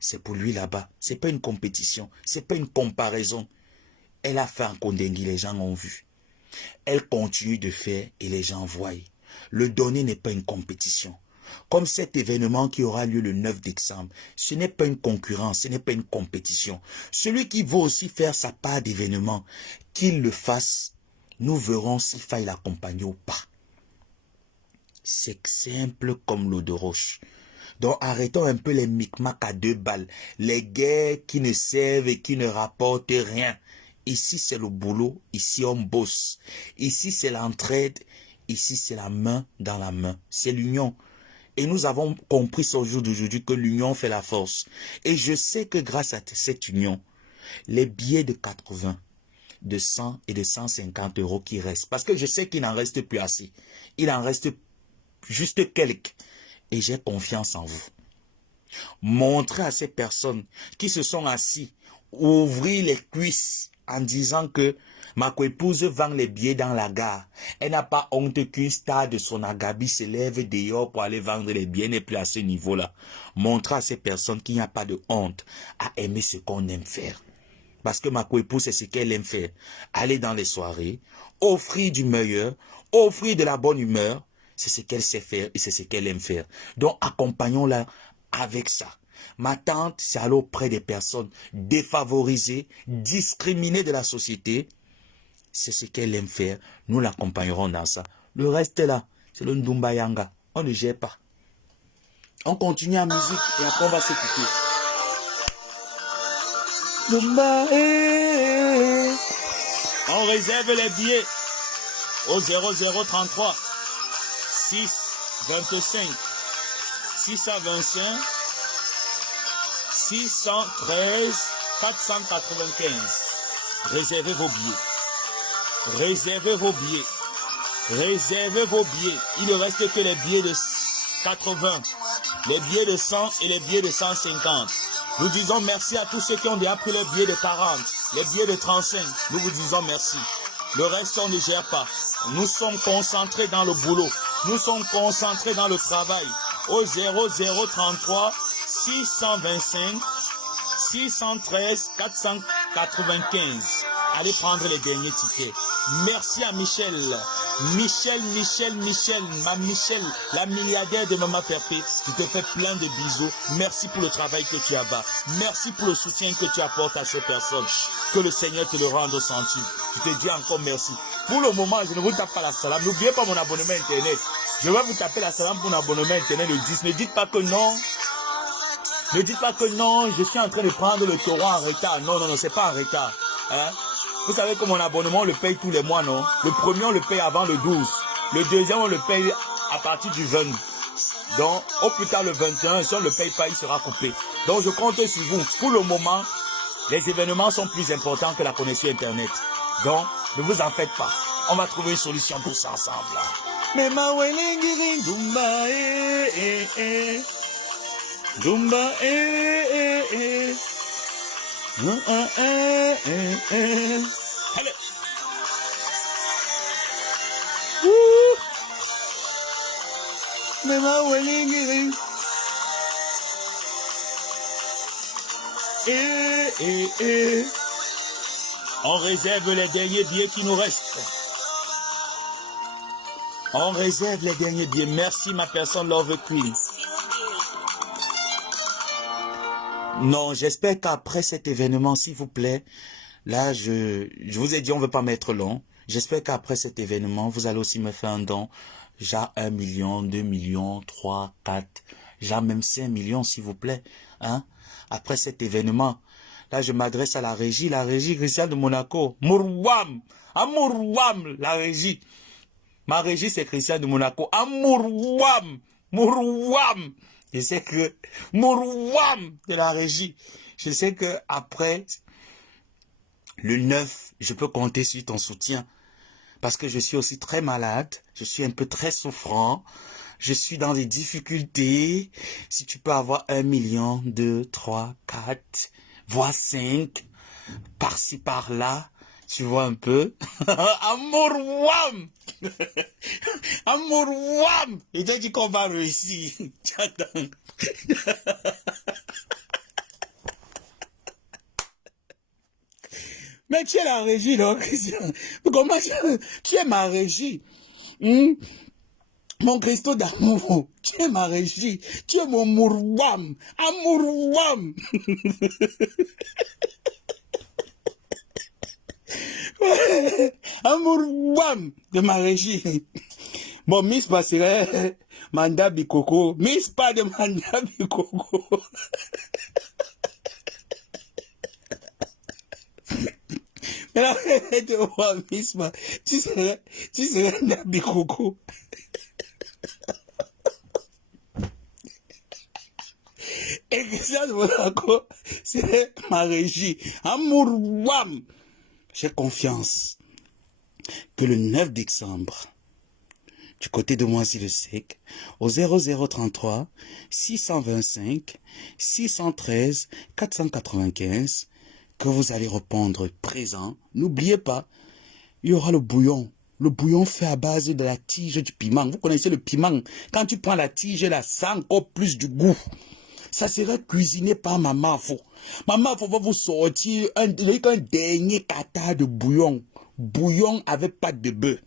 C'est pour lui là-bas. C'est pas une compétition, c'est pas une comparaison. Elle a fait un Kondengui, les gens ont vu. Elle continue de faire et les gens voient. Le donner n'est pas une compétition. Comme cet événement qui aura lieu le 9 décembre, ce n'est pas une concurrence, ce n'est pas une compétition. Celui qui veut aussi faire sa part d'événement, qu'il le fasse, nous verrons s'il faille l'accompagner ou pas. C'est simple comme l'eau de roche. Donc arrêtons un peu les micmacs à 2 balles, les guerres qui ne servent et qui ne rapportent rien. Ici c'est le boulot, ici on bosse. Ici c'est l'entraide, ici c'est la main dans la main, c'est l'union. Et nous avons compris ce jour d'aujourd'hui que l'union fait la force. Et je sais que grâce à cette union, les billets de 80, de 100 et de 150 € qui restent, parce que je sais qu'il n'en reste plus assez, il en reste juste quelques. Et j'ai confiance en vous. Montrez à ces personnes qui se sont assis, ouvrir les cuisses en disant que ma coépouse vend les billets dans la gare. Elle n'a pas honte qu'une star de son agabi se lève dehors pour aller vendre les billets, n'est plus à ce niveau-là. Montrez à ces personnes qu'il n'y a pas de honte à aimer ce qu'on aime faire. Parce que ma coépouse, c'est ce qu'elle aime faire. Aller dans les soirées, offrir du meilleur, offrir de la bonne humeur. C'est ce qu'elle sait faire et c'est ce qu'elle aime faire. Donc accompagnons-la avec ça. Ma tante, c'est aller auprès des personnes défavorisées, discriminées de la société. c'est ce qu'elle aime faire. Nous l'accompagnerons dans ça. Le reste là, c'est le Ndumba Yanga. On ne gère pas. On continue en musique et après on va s'écouter. On réserve les billets au 0033 6 25 625 613 495. Réservez vos billets. Réservez vos billets. Réservez vos billets. Il ne reste que les billets de 80, les billets de 100 et les billets de 150. Nous disons merci à tous ceux qui ont déjà pris les billets de 40, les billets de 35. Nous vous disons merci. Le reste, on ne gère pas. Nous sommes concentrés dans le boulot. Nous sommes concentrés dans le travail. Au 0033 625 613 495. Allez prendre les derniers tickets. Merci à Michel, ma Michel, la milliardaire de Maman Perpé. Je te fais plein de bisous. Merci pour le travail que tu as bas. Merci pour le soutien que tu apportes à ces personnes. Que le Seigneur te le rende au centime. Je te dis encore merci. Pour le moment, je ne vous tape pas la salam. N'oubliez pas mon abonnement internet. Je vais vous taper la salam pour mon abonnement internet le 10. Ne dites pas que non. Ne dites pas que non, je suis en train de prendre le taureau en retard. Non, non, non, c'est pas en retard. Hein? Vous savez que mon abonnement, on le paye tous les mois, non? Le premier, on le paye avant le 12. Le deuxième, on le paye à partir du 20. Donc, au plus tard le 21, si on ne le paye pas, il sera coupé. Donc, je compte sur vous. Pour le moment, les événements sont plus importants que la connexion Internet. Donc, ne vous en faites pas. On va trouver une solution pour ça ensemble. Mais ma Dumba, Dumba, Allez. Mais ma On réserve les derniers billets qui nous restent. On réserve les derniers billets. Merci ma personne Love Queen. Non, j'espère qu'après cet événement, s'il vous plaît, là, je vous ai dit, on ne veut pas mettre long. J'espère qu'après cet événement, vous allez aussi me faire un don. Genre 1 million, 2 millions, 3, 4, genre même 5 millions, s'il vous plaît. Hein? Après cet événement, là, je m'adresse à la régie Christian de Monaco. Mourouam! Mourouam, la régie. Ma régie, c'est Christian de Monaco. Mourouam! Mourouam! Je sais que Mourouam de la régie. Je sais que après le 9, je peux compter sur ton soutien. Parce que je suis aussi très malade. Je suis un peu très souffrant. Je suis dans des difficultés. Si tu peux avoir 1 million, 2, 3, 4, voire 5, par-ci, par-là. Tu vois un peu. Amourouam. Amourouam. Il t'a dit qu'on va réussir. Mais tu es la régie, donc. Comment tu es ma régie? Mon Christo d'amour. Tu es ma régie. Tu es mon Mourouam. Amourouam. Amourouam de ma régie. Bon, Miss passerait Manda Bikoko. Miss pas de Manda Bikoko. Mais là, Miss, tu serais Manda Bikoko. Et Christian de Monaco, c'est ma régie. Amourouam. J'ai confiance que le 9 décembre, du côté de Moisy-le-Sec, au 0033 625 613 495, que vous allez répondre présent. N'oubliez pas, il y aura le bouillon. Le bouillon fait à base de la tige du piment. Vous connaissez le piment. Quand tu prends la tige, là, ça a encore plus du goût. Ça sera cuisiné par Maman Fo. Maman Fo va vous sortir un dernier kata de bouillon. Bouillon avec pâte de bœuf.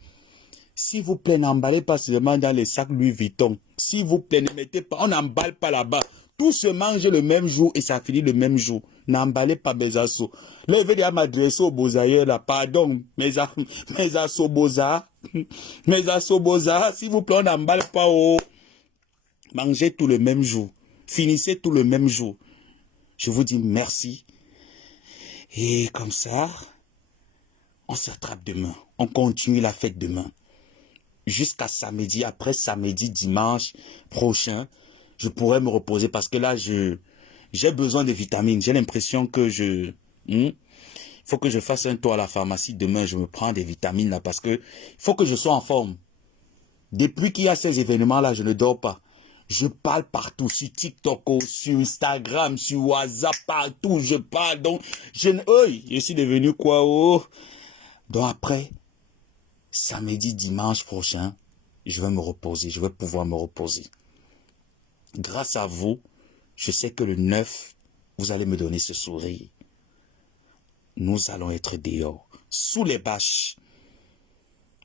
S'il vous plaît, n'emballez pas seulement dans les sacs Louis Vuitton. S'il vous plaît, ne mettez pas, on n'emballe pas là-bas. Tout se mange le même jour et ça finit le même jour. N'emballez pas mes assos. Là, il veut dire m'adresser aux beaux ailleurs, là. Pardon, mes assos beaux-arts. Mes assos beaux-arts, s'il vous plaît, on n'emballe pas au... Mangez tout le même jour. Finissez tout le même jour. Je vous dis merci. Et comme ça, on se rattrape demain. On continue la fête demain. Jusqu'à samedi, après samedi, dimanche prochain, je pourrais me reposer parce que là, j'ai besoin de vitamines. J'ai l'impression que il faut que je fasse un tour à la pharmacie demain. Je me prends des vitamines là parce que il faut que je sois en forme. Depuis qu'il y a ces événements-là, je ne dors pas. Je parle partout, sur TikTok, sur Instagram, sur WhatsApp, partout, je parle. Donc, je suis devenu quoi, oh? Donc après, samedi, dimanche prochain, je vais me reposer, je vais pouvoir me reposer. Grâce à vous, je sais que le 9, vous allez me donner ce sourire. Nous allons être dehors, sous les bâches.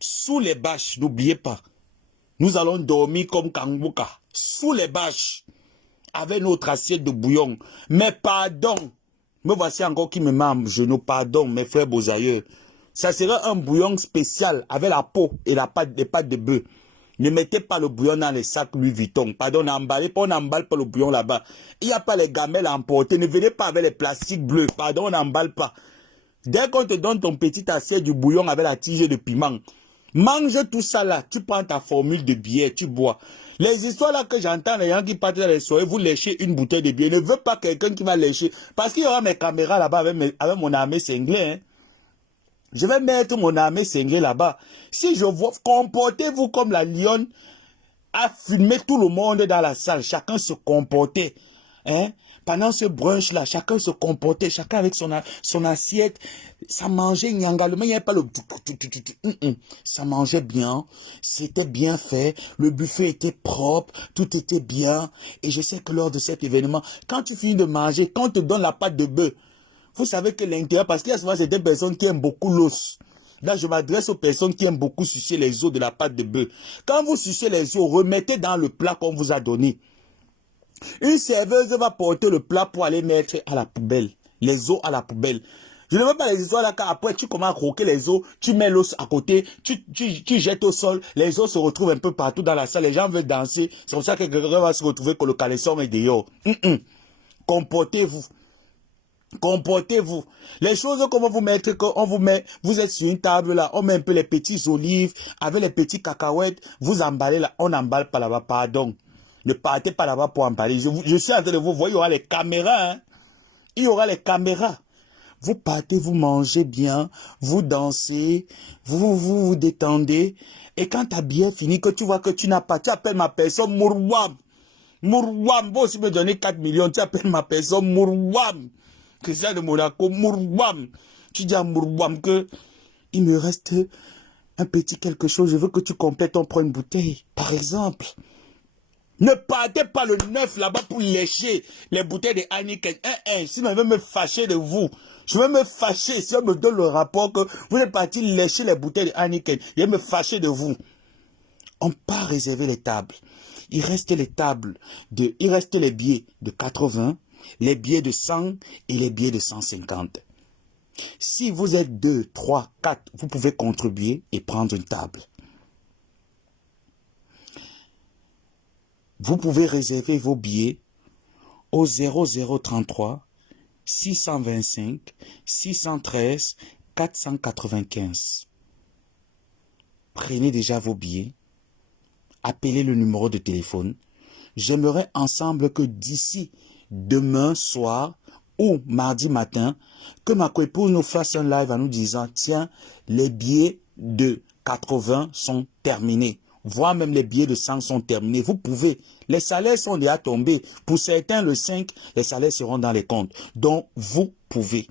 Sous les bâches, n'oubliez pas. Nous allons dormir comme Kangbuka, sous les bâches, avec notre assiette de bouillon. Mais pardon, me voici encore qui me met à genoux, pardon, mes frères Bozailleurs. Ça sera un bouillon spécial avec la peau et les pâtes de bœuf. Ne mettez pas le bouillon dans les sacs Louis Vuitton. Pardon, n'emballez pas, on n'emballe pas le bouillon là-bas. Il n'y a pas les gamelles à emporter. Ne venez pas avec les plastiques bleus. Pardon, on n'emballe pas. Dès qu'on te donne ton petit assiette du bouillon avec la tige de piment, mange tout ça là. Tu prends ta formule de bière, tu bois. Les histoires là que j'entends, les gens qui partent dans les soirées, vous léchez une bouteille de bière. Je ne veux pas quelqu'un qui va lécher. Parce qu'il y aura mes caméras là-bas avec mon armée cinglée. Hein. Je vais mettre mon armée cinglée là-bas. Si je vois, comportez-vous comme la lionne a filmé tout le monde dans la salle. Chacun se comportait. Hein? Pendant ce brunch-là, chacun se comportait. Chacun avec son assiette. Ça mangeait nyangalement. Il n'y avait pas le... Ça mangeait bien. C'était bien fait. Le buffet était propre. Tout était bien. Et je sais que lors de cet événement, quand tu finis de manger, quand on te donne la pâte de bœuf, vous savez que l'intérieur, parce qu'il y a souvent des personnes qui aiment beaucoup l'os. Là, je m'adresse aux personnes qui aiment beaucoup sucer les os de la pâte de bœuf. Quand vous sucez les os, remettez dans le plat qu'on vous a donné. Une serveuse va porter le plat pour aller mettre à la poubelle. Les os à la poubelle. Je ne veux pas les histoires là, car après tu commences à croquer les os, tu mets l'os à côté, tu jettes au sol, les os se retrouvent un peu partout dans la salle, les gens veulent danser. C'est pour ça que quelqu'un va se retrouver que le caleçon est dehors. Comportez-vous. Comportez-vous. Les choses qu'on va vous mettre, qu'on vous met, vous êtes sur une table là, on met un peu les petites olives, avec les petits cacahuètes, vous emballez là, on n'emballe pas là-bas, pardon. Ne partez pas là-bas pour emballer. Je suis en train de vous voir, il y aura les caméras, hein. Il y aura les caméras. Vous partez, vous mangez bien, vous dansez, vous détendez, et quand tu as bien fini, que tu vois que tu n'as pas, tu appelles ma personne Mourouam. Mourouam, vous aussi me donner 4 millions, tu appelles ma personne Mourouam. Christian de Monaco, Mourouam. Tu dis à Mourouam que il me reste un petit quelque chose, je veux que tu complètes, on prend une bouteille, par exemple. Ne partez pas le 9 là-bas pour lécher les bouteilles de Heineken. Sinon je vais me fâcher de vous. Je vais me fâcher si on me donne le rapport que vous êtes parti lécher les bouteilles de Heineken. Je vais me fâcher de vous. On part réserver les tables. Il reste les billets de 80, les billets de 100 et les billets de 150. Si vous êtes 2, 3, 4, vous pouvez contribuer et prendre une table. Vous pouvez réserver vos billets au 0033 625 613 495. Prenez déjà vos billets. Appelez le numéro de téléphone. J'aimerais ensemble que d'ici demain soir ou mardi matin, que ma coépouse nous fasse un live en nous disant, tiens, les billets de 80 sont terminés. Voire même les billets de 100 sont terminés. Vous pouvez. Les salaires sont déjà tombés. Pour certains, le 5, les salaires seront dans les comptes. Donc, vous pouvez.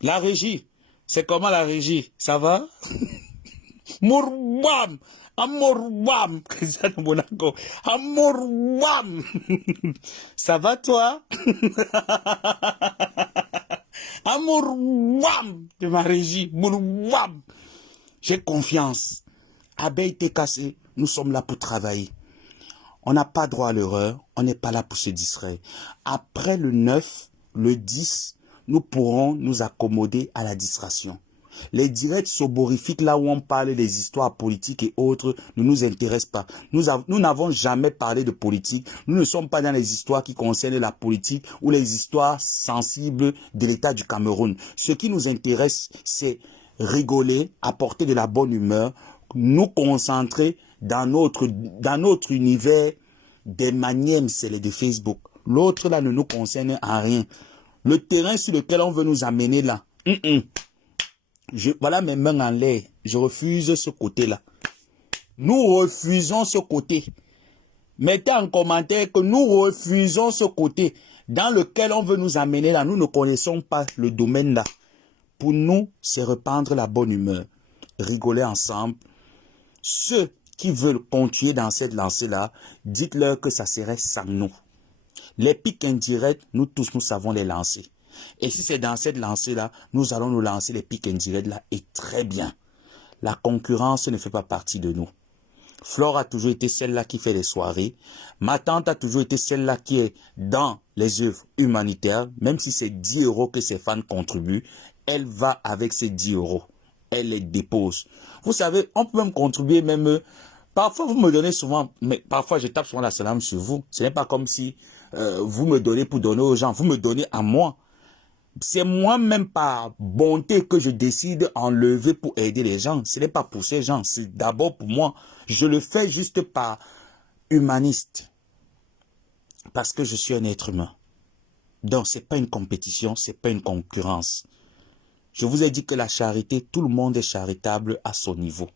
La régie. C'est comment la régie? Ça va? Mourouam! Amourouam! Christian de Monaco. Amourouam! Ça va toi? Amourouam! De ma régie. Mourouam! J'ai confiance. Abeille t'es cassé. Nous sommes là pour travailler. On n'a pas droit à l'erreur, on n'est pas là pour se distraire. Après le 9, le 10, nous pourrons nous accommoder à la distraction. Les directs soborifiques, là où on parle des histoires politiques et autres, ne nous intéressent pas. Nous n'avons jamais parlé de politique. Nous ne sommes pas dans les histoires qui concernent la politique ou les histoires sensibles de l'État du Cameroun. Ce qui nous intéresse, c'est rigoler, apporter de la bonne humeur, nous concentrer dans notre univers des manières, c'est les de Facebook. L'autre là ne nous concerne en rien. Le terrain sur lequel on veut nous amener là, voilà mes mains en l'air. Je refuse ce côté-là. Nous refusons ce côté. Mettez en commentaire que nous refusons ce côté dans lequel on veut nous amener là. Nous ne connaissons pas le domaine là. Pour nous, c'est répandre la bonne humeur. Rigoler ensemble. Ceux qui veulent continuer dans cette lancée-là, dites-leur que ça serait sans nous. Les pics indirects, nous tous, nous savons les lancer. Et si c'est dans cette lancée-là, nous allons nous lancer les pics indirects là, et très bien. La concurrence ne fait pas partie de nous. Flore a toujours été celle-là qui fait les soirées. Ma tante a toujours été celle-là qui est dans les œuvres humanitaires. Même si c'est 10 € que ses fans contribuent, elle va avec ces 10 €. Elle les dépose. Vous savez, on peut même contribuer même... Parfois, vous me donnez souvent, mais parfois, je tape souvent la salam sur vous. Ce n'est pas comme si vous me donnez pour donner aux gens. Vous me donnez à moi. C'est moi-même par bonté que je décide enlever pour aider les gens. Ce n'est pas pour ces gens. C'est d'abord pour moi. Je le fais juste par humaniste. Parce que je suis un être humain. Donc, ce n'est pas une compétition, ce n'est pas une concurrence. Je vous ai dit que la charité, tout le monde est charitable à son niveau.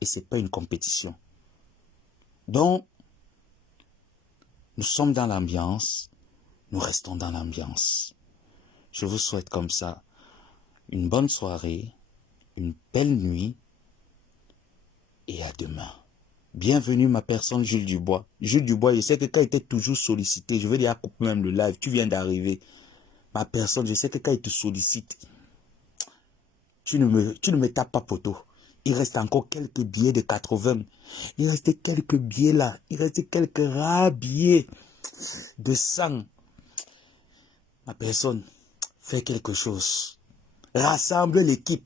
Et ce n'est pas une compétition. Donc, nous sommes dans l'ambiance, nous restons dans l'ambiance. Je vous souhaite comme ça une bonne soirée, une belle nuit et à demain. Bienvenue ma personne Jules Dubois. Jules Dubois, je sais que quand il était toujours sollicité, je vais dire couper même le live, tu viens d'arriver. Ma personne, je sais que quand il te sollicite, tu ne me tapes pas poteau. Il reste encore quelques billets de 80. Il reste quelques billets là. Il reste quelques rares billets de 100. Ma personne, fais quelque chose. Rassemble l'équipe.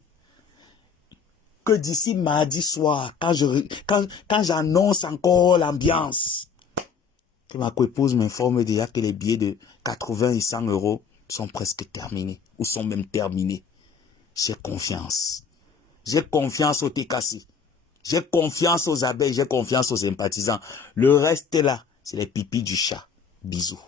Que d'ici mardi soir, quand j'annonce encore l'ambiance, que ma co-épouse m'informe déjà que les billets de 80 et 100 € sont presque terminés. Ou sont même terminés. J'ai confiance. J'ai confiance aux Tekassi. J'ai confiance aux abeilles. J'ai confiance aux sympathisants. Le reste là, c'est les pipis du chat. Bisous.